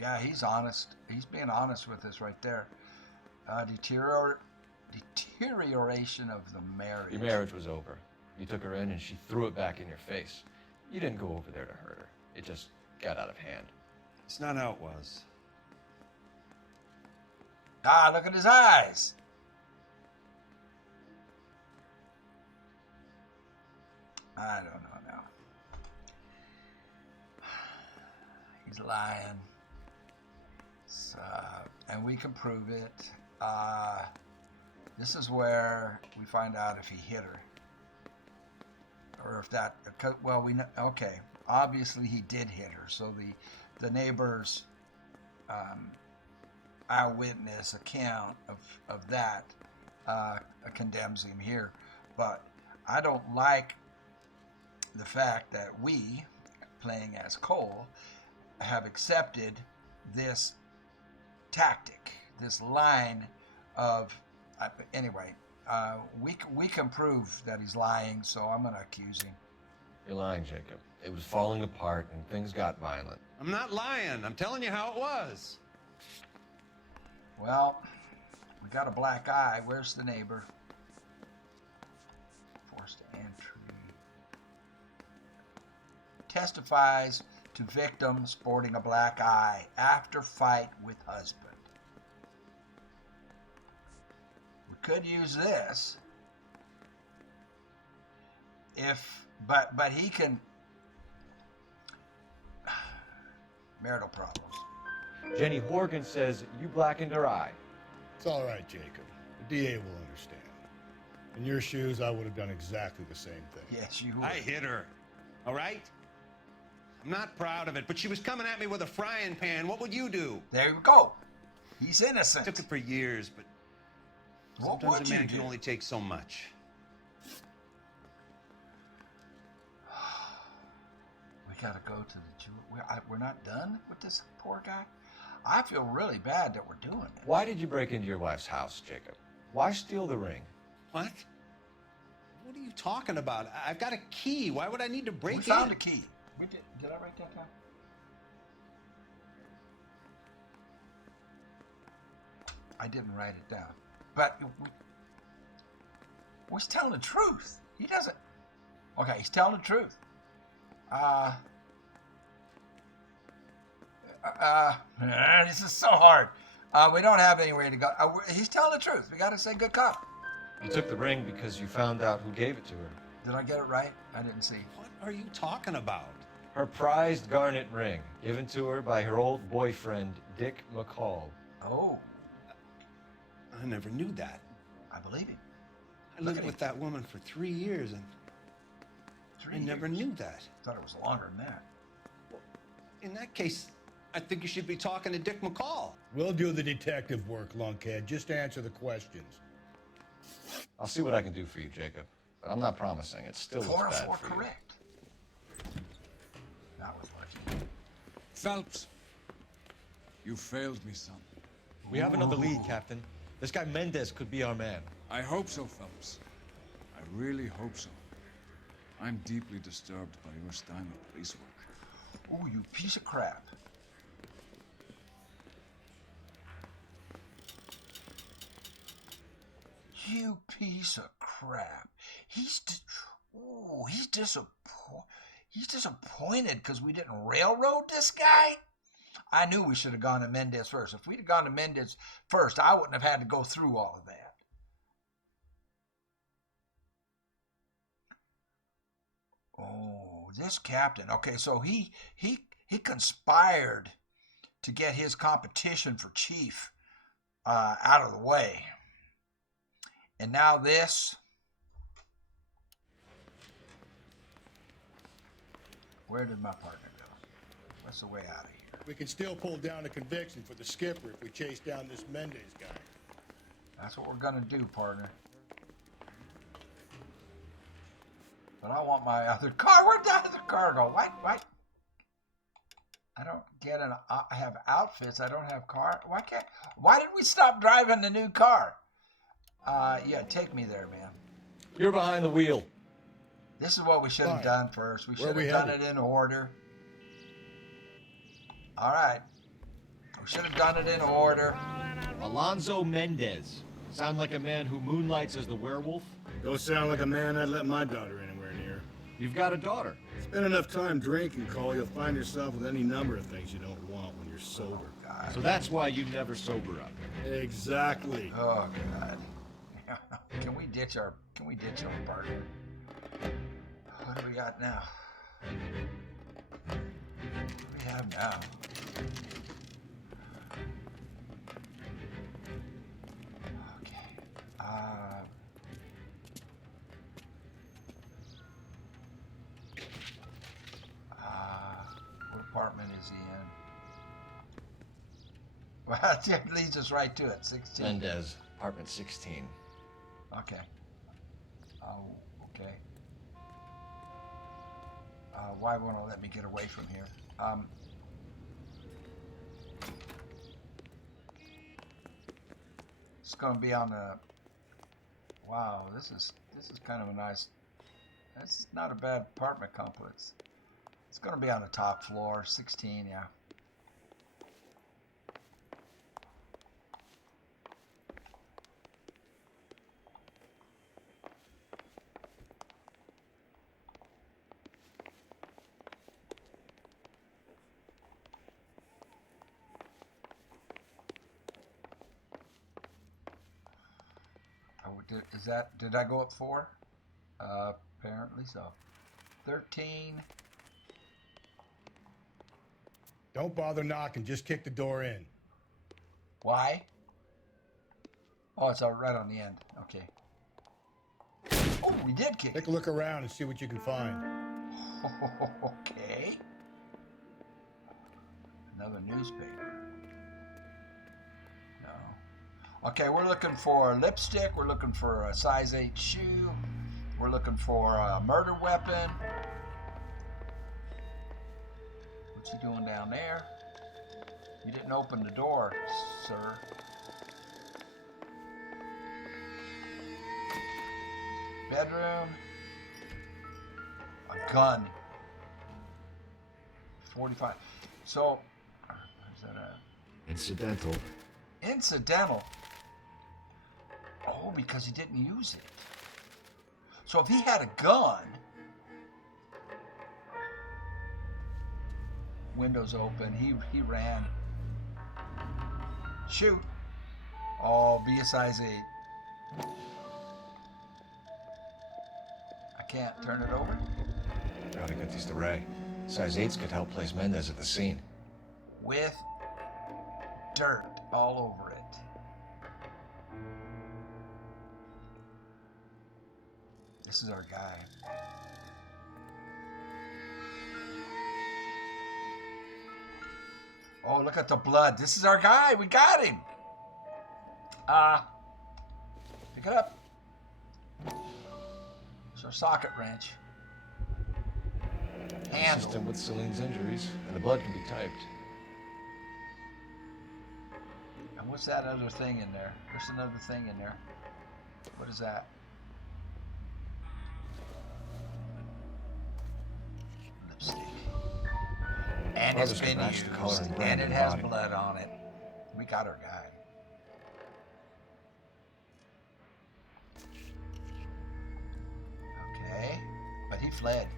Yeah, he's honest. He's being honest with us right there. Deterioration of the marriage. Your marriage was over. You took her in and she threw it back in your face. You didn't go over there to hurt her. It just got out of hand. It's not how it was. Ah, look at his eyes. I don't know now. He's lying. So, and we can prove it. This is where we find out if he hit her. Or if that, well, we know, okay. Obviously he did hit her. So the neighbor's eyewitness account of that condemns him here. But I don't like the fact that we, playing as Cole, have accepted this tactic, this line of, anyway, we can prove that he's lying, so I'm going to accuse him. You're lying, Jacob. It was falling apart and things got violent. I'm not lying. I'm telling you how it was. Well, we got a black eye. Where's the neighbor? Forced entry. Testifies to victim sporting a black eye after fight with husband. We could use this if, but he can, marital problems. Jenny Horgan says you blackened her eye. It's all right, Jacob. The DA will understand. In your shoes, I would have done exactly the same thing. Yes, you would. I hit her, all right? I'm not proud of it, but she was coming at me with a frying pan. What would you do? There you go. He's innocent. Took it for years, but what sometimes would a man you can do? only take so much. We gotta go to the jeweler. We're not done with this poor guy. I feel really bad that we're doing it. Why did you break into your wife's house, Jacob? Why steal the ring? What? What are you talking about? I've got a key. Why would I need to break in? We found a key. Did I write that down? I didn't write it down. But he's telling the truth. He doesn't. Okay, he's telling the truth. This is so hard. We don't have anywhere to go. He's telling the truth. We got to say good cop. You took the ring because you found out who gave it to her. Did I get it right? I didn't see. What are you talking about? Her prized garnet ring, given to her by her old boyfriend, Dick McCall. Oh. I never knew that. I believe him. I lived with that woman for 3 years, and I never knew that. Thought it was longer than that. In that case, I think you should be talking to Dick McCall. We'll do the detective work, lunkhead. Just answer the questions. I'll see what I can do for you, Jacob. But I'm not promising. It still looks bad for you. Correct. That was lucky. Phelps, you failed me, son. We have another lead, Captain. This guy Mendez could be our man. I hope so, Phelps. I really hope so. I'm deeply disturbed by your style of police work. Oh, you piece of crap. You piece of crap. He's disappointed because we didn't railroad this guy. I knew we should have gone to Mendez first. If we'd have gone to Mendez first, I wouldn't have had to go through all of that. Oh, this captain. Okay, so he conspired to get his competition for chief out of the way. And now this. Where did my partner go? What's the way out of here? We can still pull down a conviction for the skipper if we chase down this Mendez guy. That's what we're gonna do, partner. But I want my other car. Where'd the other car go? Why? I don't get an. I have outfits. I don't have car. Why did we stop driving the new car? Yeah, take me there, man. You're behind the wheel. This is what we should have done first. We should have done it in order. All right. We should have done it in order. Alonzo Mendez. Sound like a man who moonlights as the werewolf? Don't sound like a man I'd let my daughter anywhere near. You've got a daughter. Spend enough time drinking, Cole, you'll find yourself with any number of things you don't want when you're sober. So that's why you never sober up. Exactly. Oh God. Can we ditch our partner? What do we got now? What do we have now? Okay. What apartment is he in? Well, that leads us right to it. 16. Mendez, apartment 16. Okay. Oh, okay. Why won't it let me get away from here? It's going to be on the. Wow, this is kind of a nice. This is not a bad apartment complex. It's going to be on the top floor, 16, yeah. Did I go up 4? Apparently so. 13. Don't bother knocking, just kick the door in. Why? Oh, it's right on the end. Okay. Oh, we did kick. Take a look around and see what you can find. Okay. Another newspaper. No. Okay, we're looking for lipstick. We're looking for a size 8 shoe. We're looking for a murder weapon. What's he doing down there? You didn't open the door, sir. Bedroom. A gun. 45. So, is that a... Incidental. Incidental? Oh, because he didn't use it. So if he had a gun... Windows open. He ran. Shoot. Oh, be a size 8. I can't turn it over. Gotta get these to Ray. Size 8s could help place Mendez at the scene. With dirt all over it. This is our guy. Oh, look at the blood. This is our guy. We got him. Pick it up. It's our socket wrench. Handle. Consistent with Celine's injuries, and the blood can be typed. And what's that other thing in there? There's another thing in there. What is that? Lipstick. And it's been used, and it has blood on it. We got our guy. Okay, but he fled.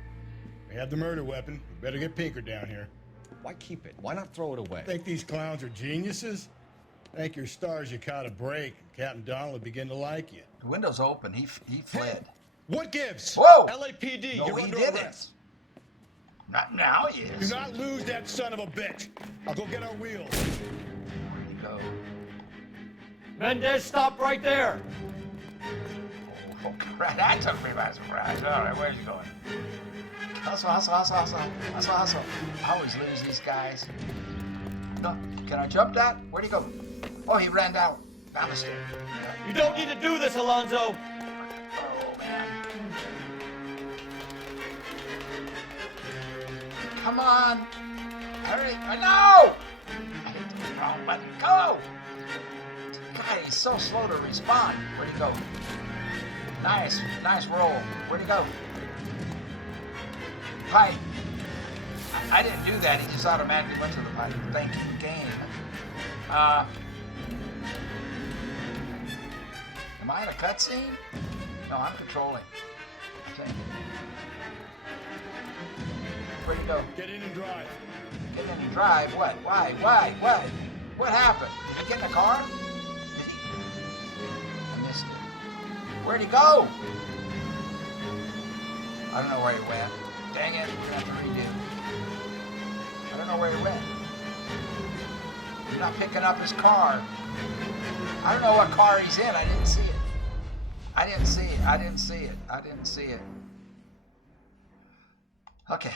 We have the murder weapon. We better get Pinker down here. Why keep it? Why not throw it away? Think these clowns are geniuses? Thank your stars you caught a break, and Captain Donald will begin to like you. The window's open. He fled. What gives? Whoa! LAPD, no, you're he under didn't. arrest. Not now, he is. Do not lose that son of a bitch. I'll go get our wheels. Where'd he go? Mendez, stop right there! Oh, crap. That took me by surprise. All right, where's he going? Hustle, hustle, hustle, hustle. Hustle, hustle. I always lose these guys. No, can I jump that? Where'd he go? Oh, he ran down the stairs. You don't need to do this, Alonzo! Oh, man. Come on. Hurry. No! I hit the wrong button. Go! Guy, he's so slow to respond. Where'd he go? Nice roll. Where'd he go? Pipe. I didn't do that. He just automatically went to the pipe. Thank you, game. Am I in a cutscene? No, I'm controlling. I think. Where'd he go? Get in and drive. Get in and drive? What? Why? What? What happened? Did he get in the car? Did he? I missed it. Where'd he go? I don't know where he went. Dang it, we're gonna have to redo. I don't know where he went. He's not picking up his car. I don't know what car he's in. I didn't see it. I didn't see it. Okay.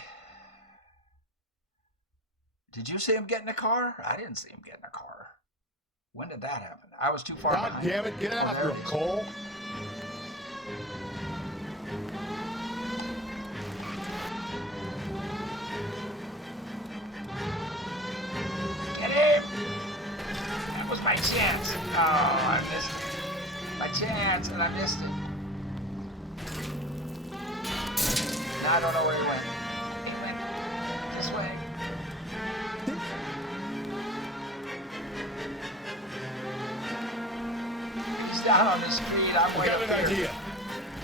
Did you see him get in a car? I didn't see him get in a car. When did that happen? I was too far behind. God damn it, get after him, Cole. Get him! That was my chance. Oh, I missed it. My chance, and I missed it. Now I don't know where he went. He went this way. He's down on the street. I'm way up I got an here. idea.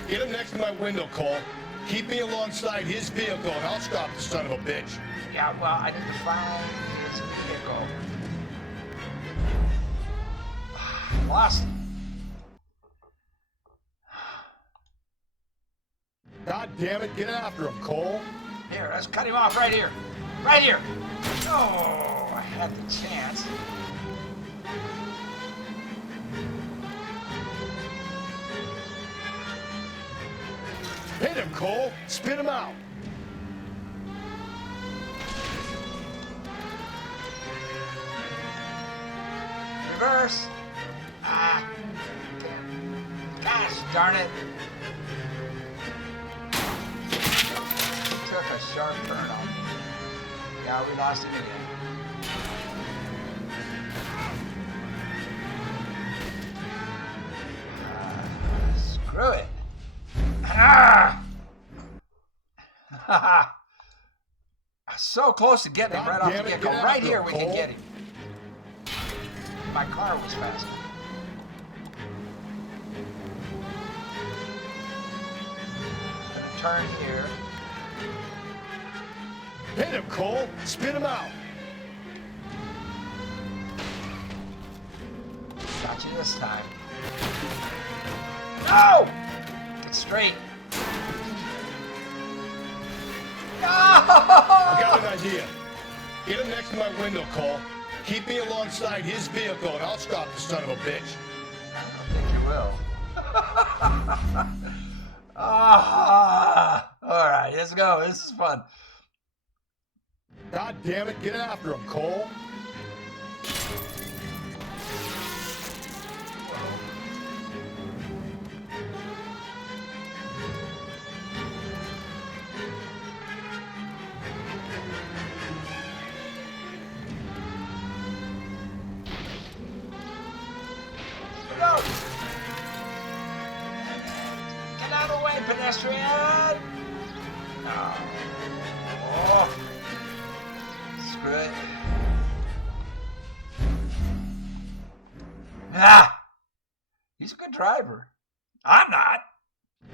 Get him next to my window, Cole. Keep me alongside his vehicle, and I'll stop the son of a bitch. Yeah, well, I need to find his vehicle. Lost him. God damn it, get after him, Cole. Here, let's cut him off right here. Right here. Oh, I had the chance. Hit him, Cole. Spit him out. Reverse. Gosh darn it. Took a sharp turn on me. Yeah, we lost him again. Screw it. So close to getting him right off the get-go. Right here we can get him. My car was faster. Gonna turn here. Hit him, Cole. Spit him out. Got you this time. No! Get straight. No! I got an idea. Get him next to my window, Cole. Keep me alongside his vehicle, and I'll stop the son of a bitch. I don't think you will. All right, let's go. This is fun. God damn it, get after him, Cole. Get out of the way, pedestrian! Oh. Screw it. He's a good driver. I'm not.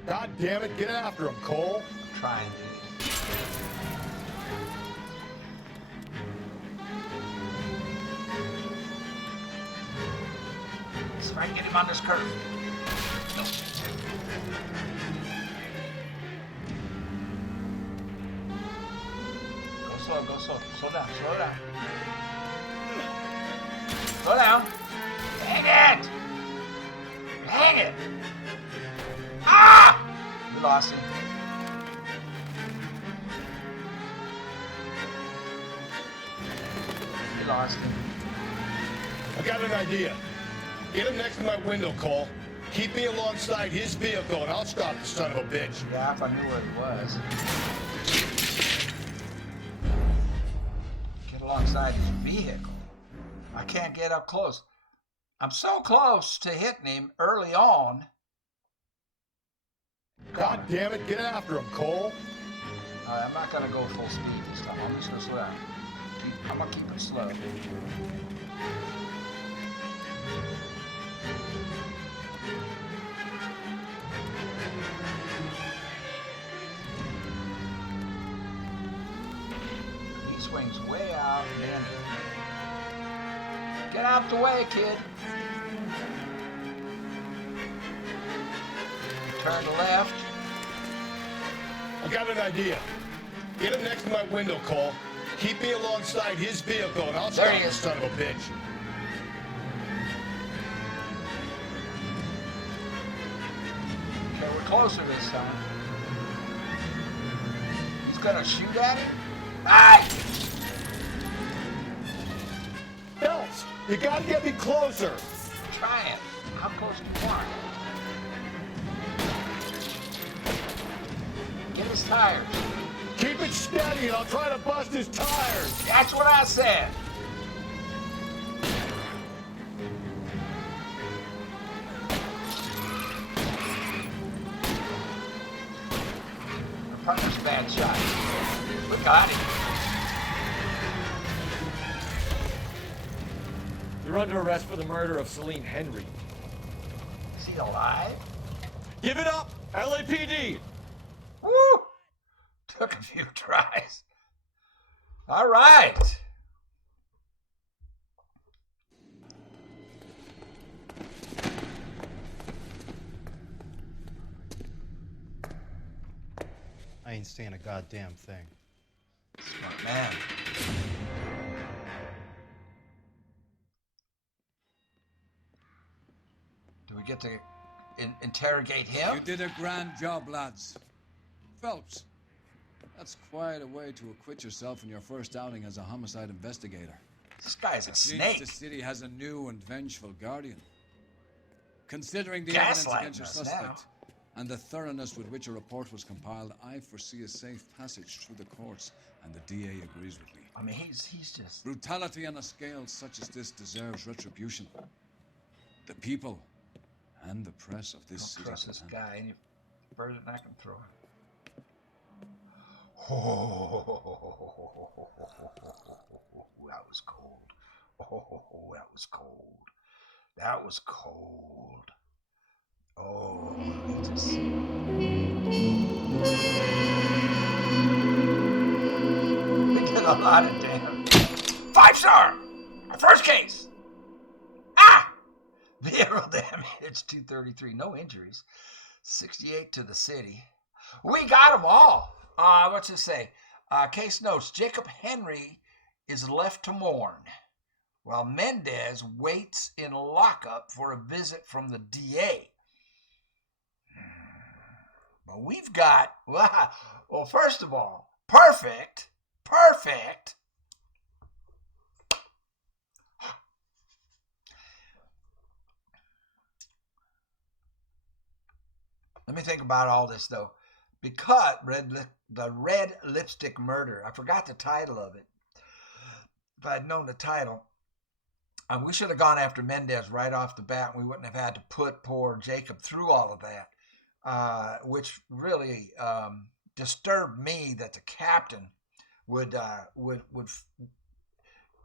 God damn it, get after him, Cole. I'm trying, dude. See if I can get him on this curve. Go slow. Slow down. Slow down. Dang it! Ah! We lost him. I got an idea. Get him next to my window, Cole. Keep me alongside his vehicle, and I'll stop the son of a bitch. Yeah, if I knew where he was. Get alongside his vehicle. I can't get up close. I'm so close to hitting him early on. God damn it, get after him, Cole. All right, I'm not going to go full speed this time. I'm just going to slow down. I'm going to keep it slow. Get out the way, kid. Turn to left. I got an idea. Get him next to my window, Cole. Keep me alongside his vehicle, and I'll stop this son of a bitch. Okay, we're closer this time. He's gonna shoot at him? Aye! Phelps, you gotta get me closer. Try it. How close do you want? Get his tires. Keep it steady, and I'll try to bust his tires. That's what I said. The puncher's a bad shot. We got him. You're under arrest for the murder of Celine Henry. Is he alive? Give it up, LAPD! Woo! Took a few tries. All right. I ain't seeing a goddamn thing. Smart man. Do we get to interrogate him? You did a grand job, lads. Phelps, that's quite a way to acquit yourself in your first outing as a homicide investigator. This guy's a It seems snake. the city has a new and vengeful guardian. Considering the Gaslighting evidence against your us suspect now. and the thoroughness with which a report was compiled, I foresee a safe passage through the courts, and the DA agrees with me. I mean, he's just... Brutality on a scale such as this deserves retribution. The people and the press of this city. Don't trust this guy any further than I can throw him. Oh, that was cold. Oh, that was cold. That was cold. Oh, I just... We did a lot of damage. 5-star! Our first case! Ah! Zero damage, 233. No injuries. 68 to the city. We got them all. What's it say? Case notes. Jacob Henry is left to mourn, while Mendez waits in lockup for a visit from the DA. But we've got, well, first of all, perfect. Let me think about all this, though. Because the red lipstick murder, I forgot the title of it. If I'd known the title, we should have gone after Mendez right off the bat, and we wouldn't have had to put poor Jacob through all of that, which really disturbed me that the captain would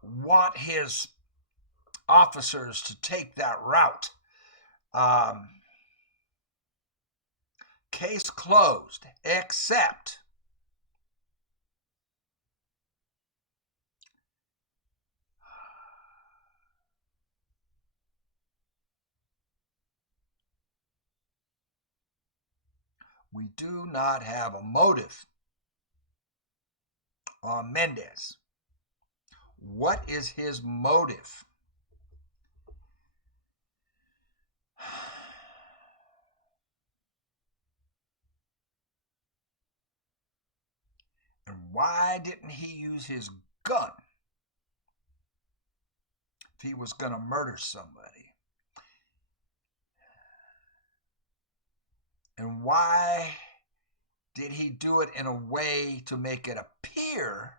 want his officers to take that route. Case closed, except we do not have a motive on Mendez. What is his motive? And why didn't he use his gun if he was going to murder somebody? And why did he do it in a way to make it appear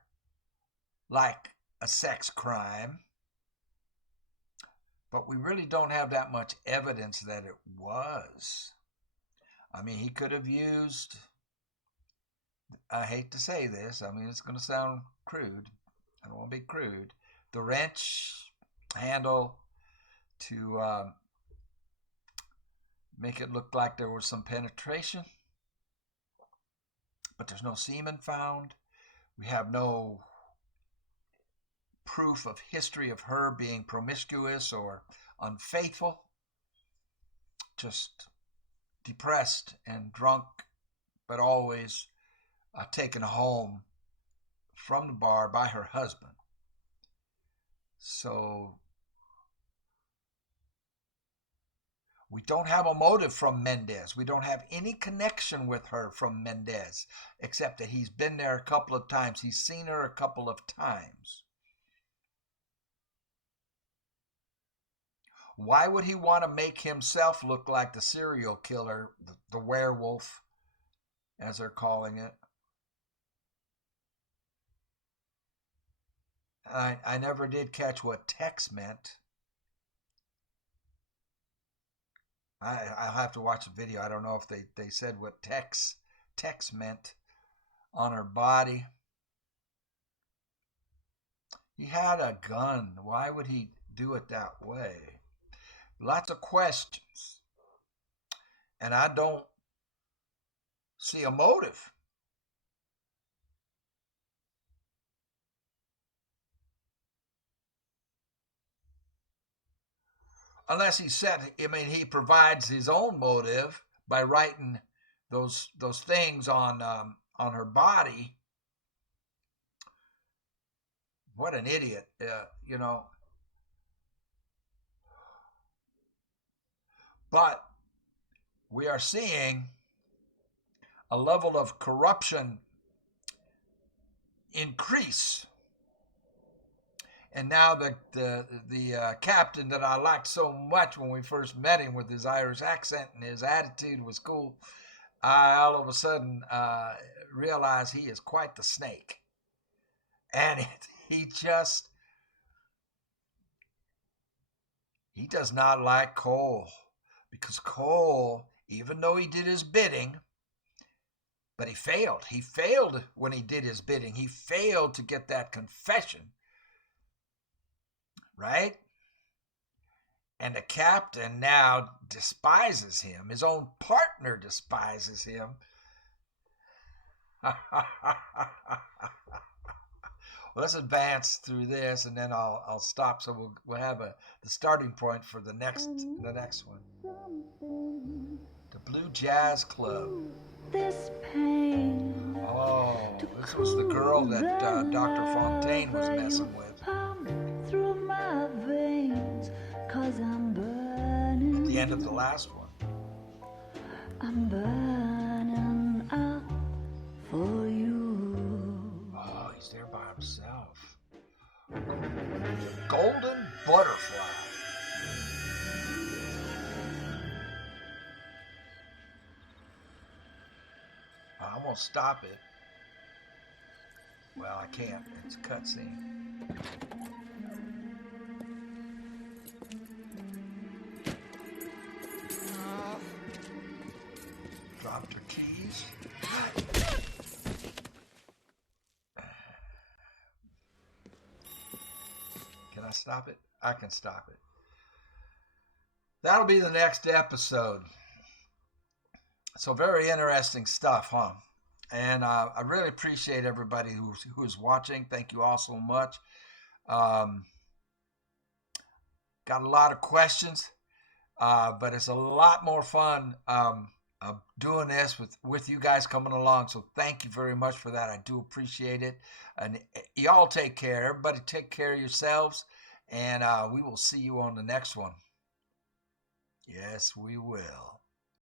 like a sex crime? But we really don't have that much evidence that it was. I mean, he could have used, I hate to say this, I mean, it's going to sound crude. I don't want to be crude. The wrench handle to make it look like there was some penetration. But there's no semen found. We have no proof of history of her being promiscuous or unfaithful. Just depressed and drunk, but always taken home from the bar by her husband. So we don't have a motive from Mendez. We don't have any connection with her from Mendez, except that he's been there a couple of times. He's seen her a couple of times. Why would he want to make himself look like the serial killer, the werewolf, as they're calling it? I never did catch what Tex meant. I'll have to watch the video. I don't know if they said what Tex meant on her body. He had a gun. Why would he do it that way? Lots of questions. And I don't see a motive. Unless he said, he provides his own motive by writing those things on her body. What an idiot, But we are seeing a level of corruption increase. And now the captain that I liked so much when we first met him with his Irish accent and his attitude was cool, I all of a sudden realized he is quite the snake. And he does not like Cole. Because Cole, even though he did his bidding, but he failed. He failed when he did his bidding. He failed to get that confession. Right? And the captain now despises him. His own partner despises him. Well, let's advance through this, and then I'll stop. So we'll have the starting point for the next one. The Blue Jazz Club. This pain. Oh, this was the girl that Dr. Fontaine was messing with. Through my veins, 'cause I'm burning. At the end of the last one. I'm burning up for you. Oh, he's there by himself. Golden Butterfly. I'm gonna stop it. Well, I can't. It's a cutscene. Dropped her keys. Can I stop it? I can stop it. That'll be the next episode. So very interesting stuff, huh? And I really appreciate everybody who's watching. Thank you all so much. Got a lot of questions, but it's a lot more fun doing this with you guys coming along. So thank you very much for that. I do appreciate it. And y'all take care. Everybody take care of yourselves. And we will see you on the next one. Yes, we will.